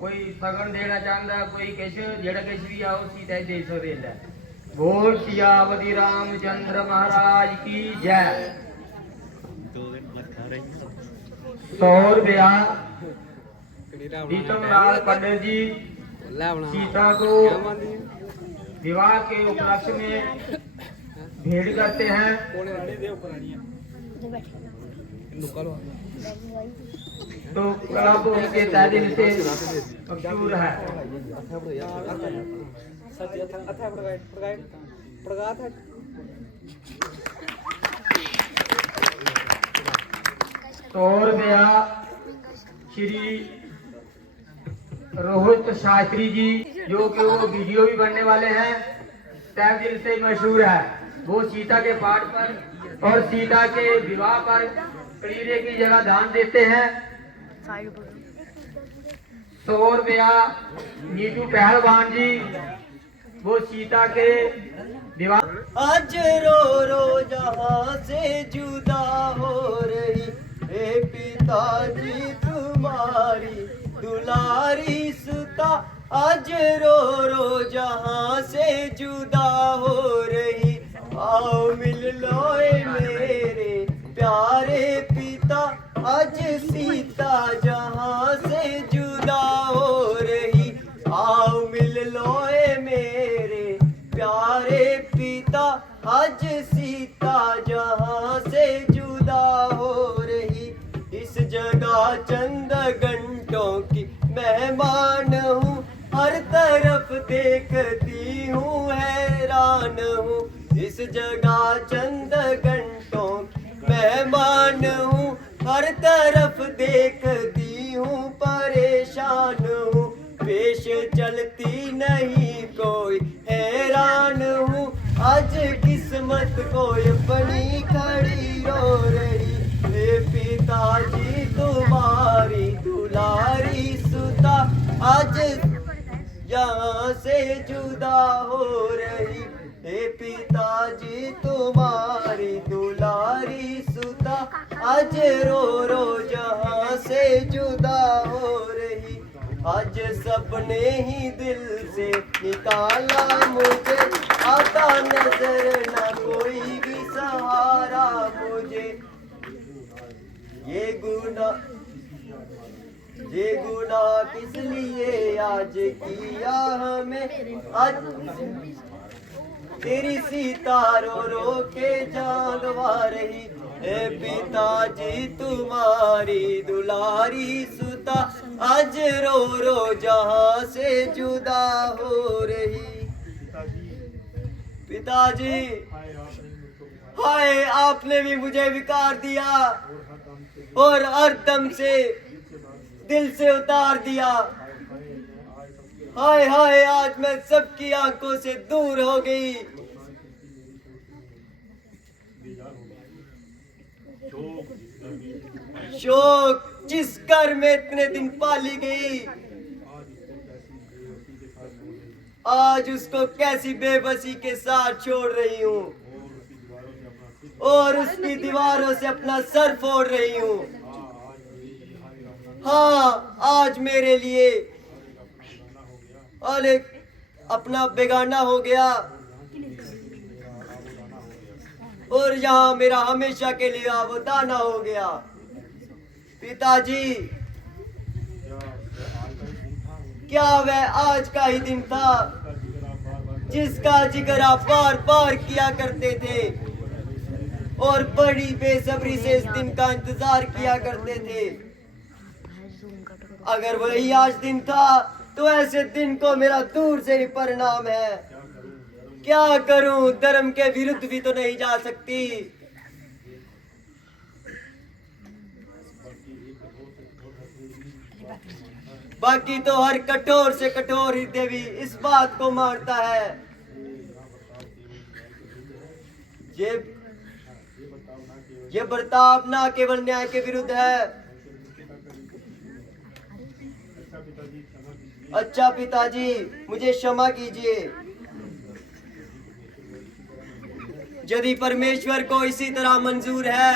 कोई सगन देना चाहता, कोई किश जेड़ा किश भी आओ सीधा ही दे सकते हैं। बोल सियापति रामचंद्र महाराज की जय। 100 रुपया प्रीतम लाल पंडित जी सीता को विवाह के उपलक्ष्य में भेंट करते हैं। तो क्लब उनके तहे दिल से मशहूर है। ₹100 श्री रोहित शास्त्री जी, जो कि वो वीडियो भी बनने वाले हैं, तहे दिल से मशहूर है। वो सीता के पाठ पर और सीता के विवाह पर कलीरे की जगह दान देते हैं। 100 रुपया नीतू पहलवान जी, वो सीता के विवाह। आज रो रो जहाँ से जुदा हो रही हे पिताजी तुम्हारी दुलारी सुता। आज रो रो जहाँ से जुदा हो रही, आओ मिल लो ए मेरे प्यारे पिता। आज सीता जहाँ से जुदा हो रही, आओ मिल लो ए मेरे प्यारे पिता। आज सीता जहाँ से जुदा हो रही, इस जगह चंद घंटों की मेहमान हूँ, हर तरफ देखती हूँ हैरान हूँ। इस जगह चंद घंटों की मेहमान हूँ, हर तरफ देखती हूँ परेशान हूँ। पेश चलती नहीं कोई हैरान हूँ, आज किस्मत कोई अपनी खड़ी रो रही हे पिताजी तुम्हारी दुलारी सुता। आज यहाँ से जुदा हो रही हे पिताजी तुम्हारी दुलारी सुता। आज रो रो जहाँ से जुदा हो रही, आज सबने ही दिल से निकाला मुझे, आता नजर न कोई भी सहारा मुझे। ये गुनाह किस लिए आज किया हमें, आज तेरी सीता रो रो के जागवा रही हे पिताजी तुम्हारी दुलारी सुता। आज रो रो जहाँ से जुदा हो रही। पिताजी हाय, आपने भी मुझे विकार दिया और हरदम से दिल से उतार दिया। हाय हाय, आज मैं सबकी आंखों से दूर हो गई। शोक जिस घर में इतने दिन पाली गई, आज उसको कैसी बेबसी के साथ छोड़ रही हूँ और उसकी दीवारों से अपना सर फोड़ रही हूँ। हाँ, आज मेरे लिए और एक अपना बेगाना हो गया और यहाँ मेरा हमेशा के लिए आबदाना हो गया। पिताजी, क्या वह आज का ही दिन था जिसका जिक्र आप बार बार किया करते थे? और बड़ी बेसब्री से इस दिन का इंतजार किया करते थे। अगर वही आज दिन था तो ऐसे दिन को मेरा दूर से ही परिणाम है। क्या करूं, धर्म के विरुद्ध भी तो नहीं जा सकती। बाकी तो हर कठोर से कठोर हृदय भी इस बात को मानता है। ये बर्ताव ना केवल न्याय के विरुद्ध है। अच्छा पिताजी, मुझे क्षमा कीजिए। यदि परमेश्वर को इसी तरह मंजूर है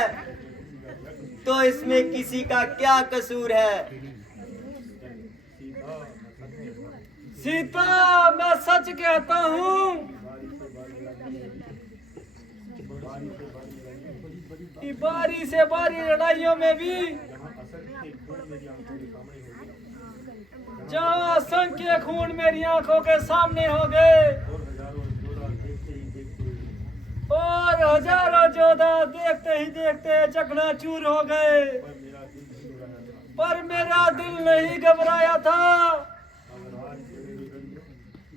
तो इसमें किसी का क्या कसूर है। सीता, मैं सच कहता हूँ कि बारी से बारी लड़ाइयों में भी जहाँ असंख्य खून मेरी आंखों के सामने हो गए और हजारों योद्धा देखते ही देखते चकनाचूर हो गए, पर मेरा दिल नहीं घबराया था।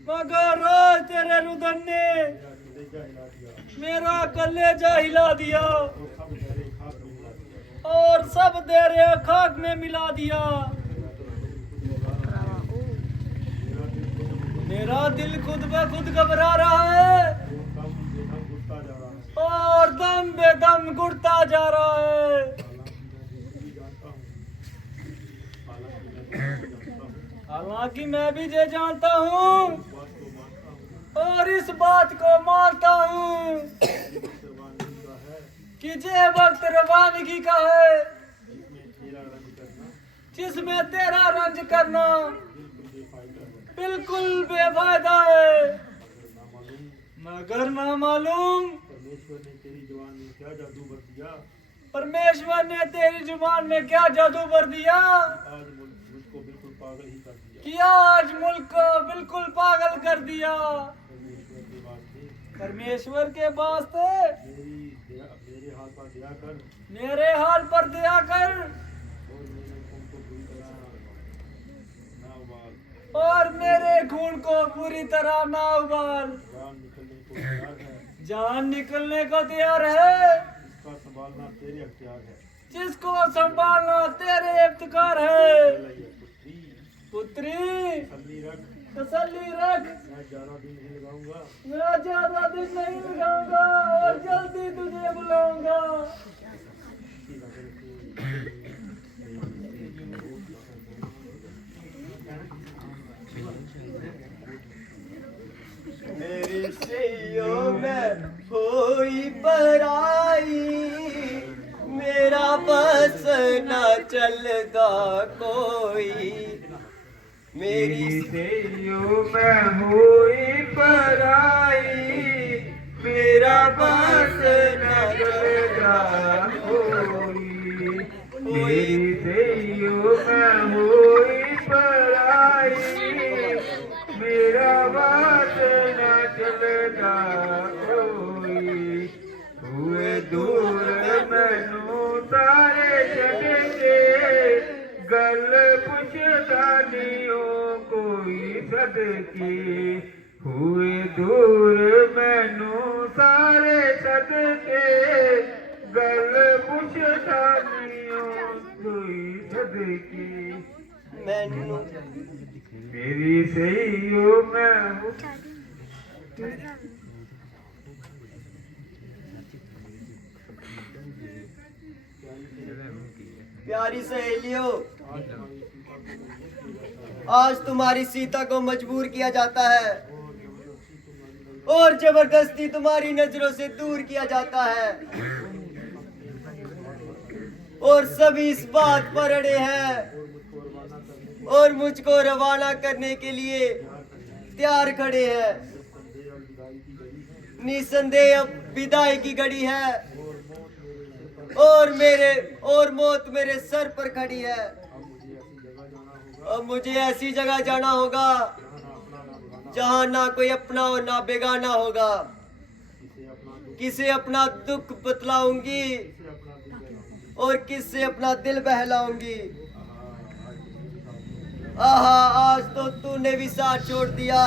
मगर रोज तेरे रुदन ने मेरा कलेजा हिला दिया और सब तेरे खाक में मिला दिया। मेरा दिल खुद ब खुद घबरा रहा है और दम बेदम घुटता जा रहा है। हालांकि मैं भी ये जानता हूँ और इस बात को मानता हूँ कि ये वक्त रवानगी का है जिसमें तेरा रंज करना बिल्कुल बेफायदा है। मगर ना मालूम परमेश्वर ने तेरी जुबान में क्या जादू भर दिया कि आज मुल्क को बिल्कुल पागल कर दिया। परमेश्वर के वास्ते मेरे हाल पर दया कर और मेरे खून को पूरी तरह ना उबाल। जान निकलने को तैयार है, जिसको संभालना तेरे इफ्तिकार है। पुत्री, तसल्ली रख, मैं ज्यादा दिन नहीं लगाऊंगा और जल्दी तुझे बुलाऊंगा। मेरी सैयों में होई पराई, मेरा बस न चलदा कोई। मेरी सैयों में हुई पराई, मेरा बस न चलदा कोई। मेरी सैयों में हुई पराई, मेरा बस न चलदा कोई। हुए दूर मैनू तारे छड़ के, गल पुछदा नहीं ओ कोई सदके। हुए दूर मैनू सारे सदके, गल पुछदा नहीं ओ कोई सदके। मैनू मेरी सैयों में प्यारी सहेलियों, आज तुम्हारी सीता को मजबूर किया जाता है और जबरदस्ती तुम्हारी नजरों से दूर किया जाता है और सभी इस बात पर अड़े हैं और मुझको रवाना करने के लिए तैयार खड़े हैं। निसंदेह अब विदाई की घड़ी है और मौत मेरे सर पर खड़ी है। अब मुझे ऐसी जगह जाना होगा जहां ना कोई अपना और ना बेगाना होगा। किसे अपना दुख बतलाऊंगी और किससे अपना दिल बहलाऊंगी। आहा, आज तो तूने भी साथ छोड़ दिया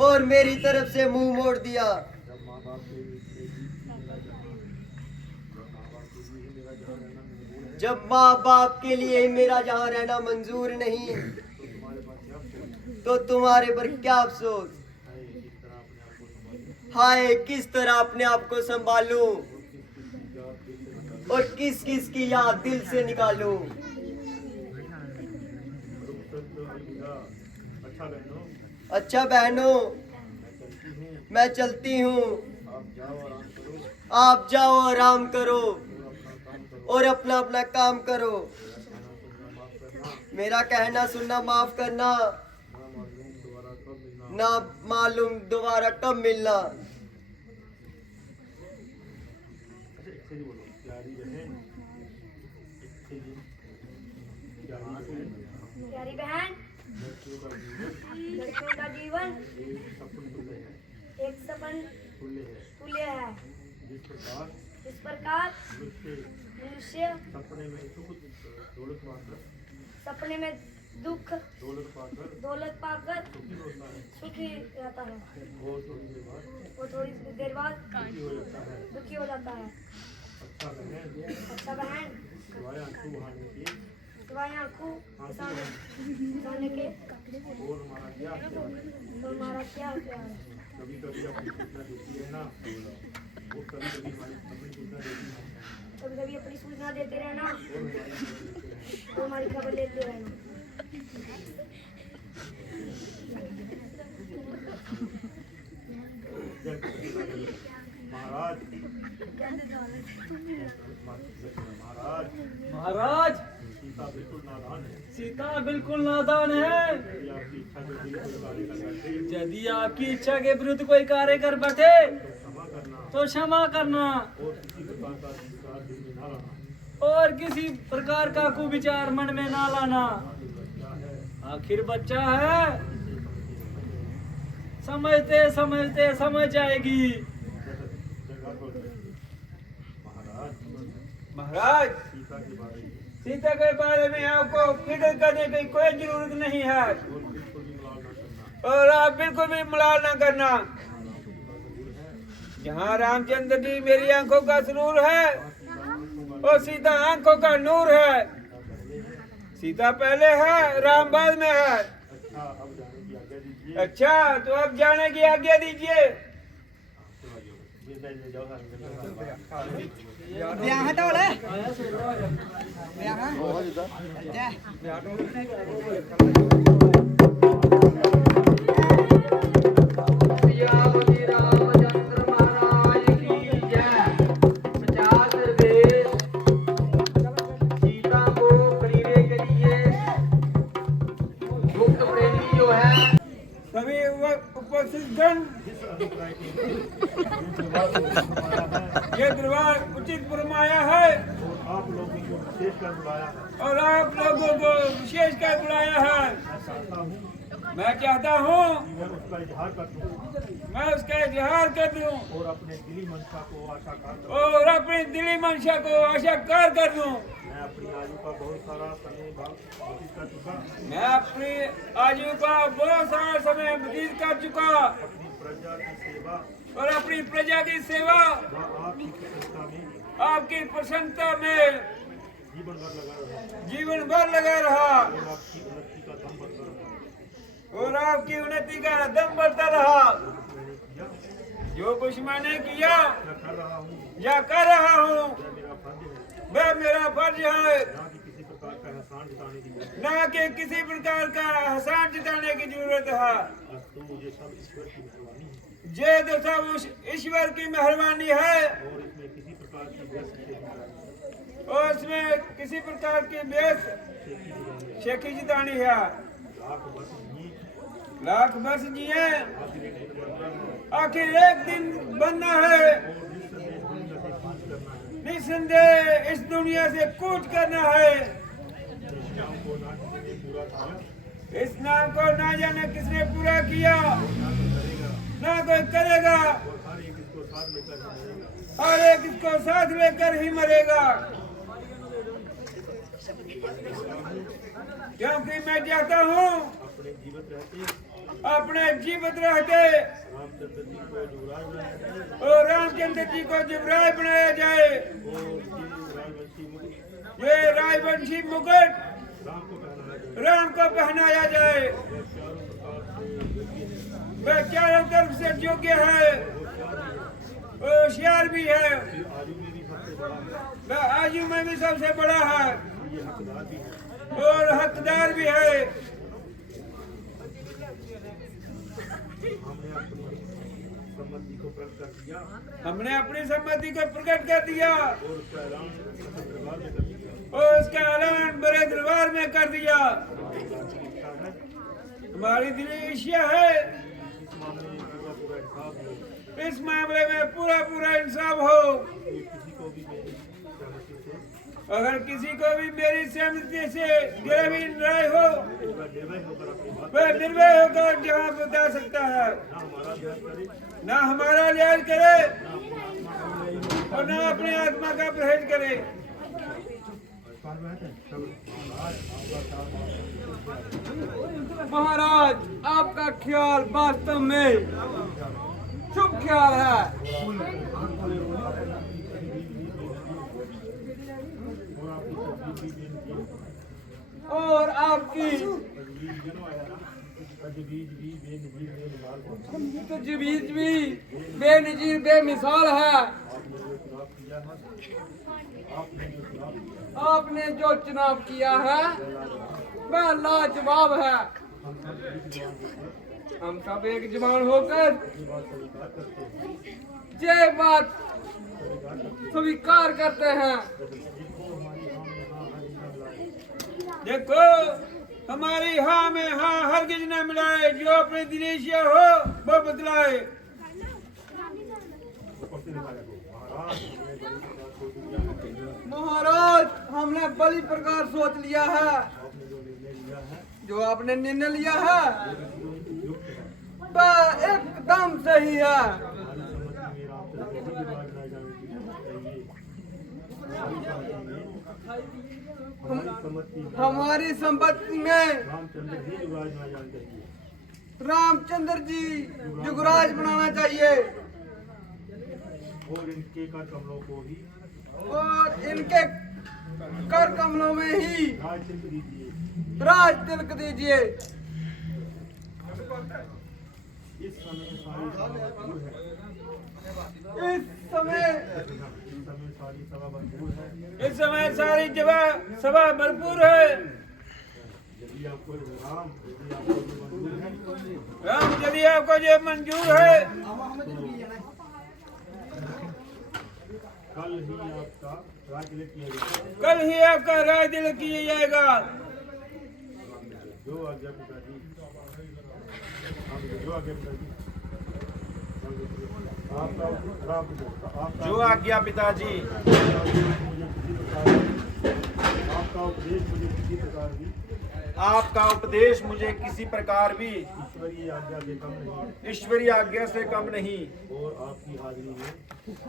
और मेरी तरफ से मुंह मोड़ दिया। जब माँ बाप के लिए ही मेरा जहाँ रहना मंजूर नहीं तो तुम्हारे पर क्या अफसोस। हाय, किस तरह अपने आप को संभालूं और किस किस की याद दिल से निकालूं। अच्छा बहनों, मैं चलती हूँ, आप जाओ आराम करो और अपना अपना काम करो। मेरा कहना सुनना माफ करना, ना मालूम दोबारा कब मिलना। प्यारी बहन, लड़कियों का जीवन एक सपन तुल्य है। इस प्रकार मनुष्य सपने में दुख दौलत पाकर सुखी रहता है, वो थोड़ी देर बाद दुखी हो जाता है। अच्छा बहन, सिवाय आंखों जाने के और हमारा क्या प्यार है। कभी कभी अपनी सूचना देते रहना और हमारी खबर लेते रहना। महाराज, सीता बिल्कुल नादान है। यदि आपकी इच्छा के विरुद्ध कोई कार्य कर बैठे तो क्षमा करना और किसी प्रकार का कुविचार मन में ना लाना। आखिर बच्चा है, समझते समझते समझ जाएगी। महाराज, सीता के बारे में आपको फिक्र करने की कोई जरूरत नहीं है और आप बिल्कुल भी मलाल न करना। जहाँ रामचंद्र जी मेरी आंखों का सुरूर है और सीता आंखों का नूर है। सीता पहले है, राम बाद में है। अच्छा, तो अब जाने की आज्ञा दीजिए। सभी उपस्थित गण, ये दरबार उचित फरमाया है आप लोगों को विशेष कर बुलाया है। और आप लोगों को विशेष कर बुलाया है। मैं चाहता हूँ मैं उसका इजहार कर दूं मैं उसका इजहार कर दूं और अपने दिली मंशा को आशाकार कर और अपनी दिली मंशा को आशाकार कर दूं। मैं अपनी आयु का बहुत सारा समय व्यतीत कर चुका। मैं अपनी आयु का बहुत सारा समय व्यतीत कर चुका अपनी प्रजा की सेवा और अपनी प्रजा की सेवा व आपकी प्रसन्नता में आपकी प्रसन्नता में जीवन भर लगा रहा जीवन भर लगा रहा और आपकी उन्नति का दम बढ़ता रहा। और आपकी उन्नति का दम बढ़ता रहा। जो कुछ मैंने जो कुछ मैंने किया किया मैं कर रहा हूँ, या कर रहा हूँ यह मेरा फर्ज है। वह मेरा फर्ज है, ना कि किसी प्रकार का एहसान जताने की ना कि किसी प्रकार का एहसान जताने की जरूरत जरूरत है। तो ये सब ईश्वर की मेहरबानी है ये तो सब उस ईश्वर की मेहरबानी है और इसमें किसी प्रकार की व्यस्त और इसमें किसी प्रकार की बेस शेखी जितानी है। लाख वर्ष जिए, आखिर एक दिन बनना है। निस्संदेह इस दुनिया से कूच करना है। इस नाम को ना जाने किसने पूरा किया, ना कोई करेगा। हर एक इसको साथ लेकर ही मरेगा, क्योंकि मैं चाहता हूँ अपने जीवित रहते और रामचंद्र जी को युवराज बनाया जाए। ये राजवंशी मुकुट राम को पहनाया जाए। वह चारों तरफ से योग्य है, होशियार भी है, वह आयु में भी सबसे बड़ा है और हकदार भी है। हमने अपनी सम्मति को प्रकट कर दिया और उसका ऐलान बड़े दरबार में कर दिया। हमारी दिली इच्छा है इस मामले में पूरा पूरा इंसाफ हो। अगर किसी को भी मेरी सहमति से गिरवी राय हो, वह निर्भय होकर जहाँ बता सकता है, ना हमारा लिहाज करे और ना अपनी आत्मा का परहेज करे। महाराज, आपका ख्याल वास्तव में शुभ ख्याल है। और आपकी तजवीज भी बेनजीर बेमिसाल है। आपने जो चुनाव किया है वह लाजवाब है। हम सब एक जवान होकर ये बात स्वीकार करते हैं। देखो, हमारी हाँ में हाँ हरगिज न मिलाए, जो अपनी दिलेशिया हो वो बतलाए। महाराज, हमने बड़ी प्रकार सोच लिया है। जो आपने निर्णय लिया है वह एकदम सही है। हमारी संपत्ति में रामचंद्र जी युवराज बनाना चाहिए और इनके कर कमलों को ही और इनके कर कमलों में ही राज तिलक दीजिए। राज तिलक दीजिए। इस समय सारी सभा भरपूर है। इस समय सारी सभा भरपूर है। इस समय सारी सभा भरपूर है। यदि आपको मंजूर है, राम, यदि आपको ये मंजूर है, कल ही आपका राज तिलक किया जाएगा। कल ही आपका राज तिलक किया जाएगा। जो आज्ञा पिताजी, जो आज्ञा पिताजी, जो आज्ञा पिताजी। आपका उपदेश मुझे किसी प्रकार भी, आपका उपदेश मुझे किसी प्रकार भी ईश्वरीय आज्ञा से कम नहीं ईश्वरीय आज्ञा से कम नहीं और आपकी हाजिरी में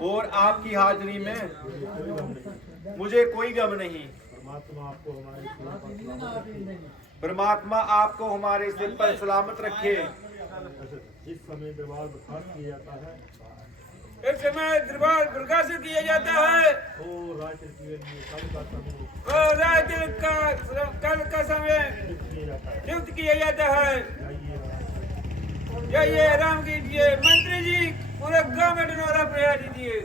और आपकी हाजिरी में मुझे कोई गम नहीं। मुझे कोई गम नहीं। परमात्मा आपको हमारे सिर पर सलामत रखे। परमात्मा आपको हमारे सिर पर सलामत रखे। इस समय दरबार बर्खास्त किया जाता है इस समय दरबार प्रकाशित किया जाता है और राज तिलक के लिए कल का समय और राज तिलक का कल का समय नियुक्त किया जाता है। नियुक्त किया जाता है। जाइए जय राम कीजिए। मंत्री जी, पूरे गांव में डनोरा प्रयास दीजिए।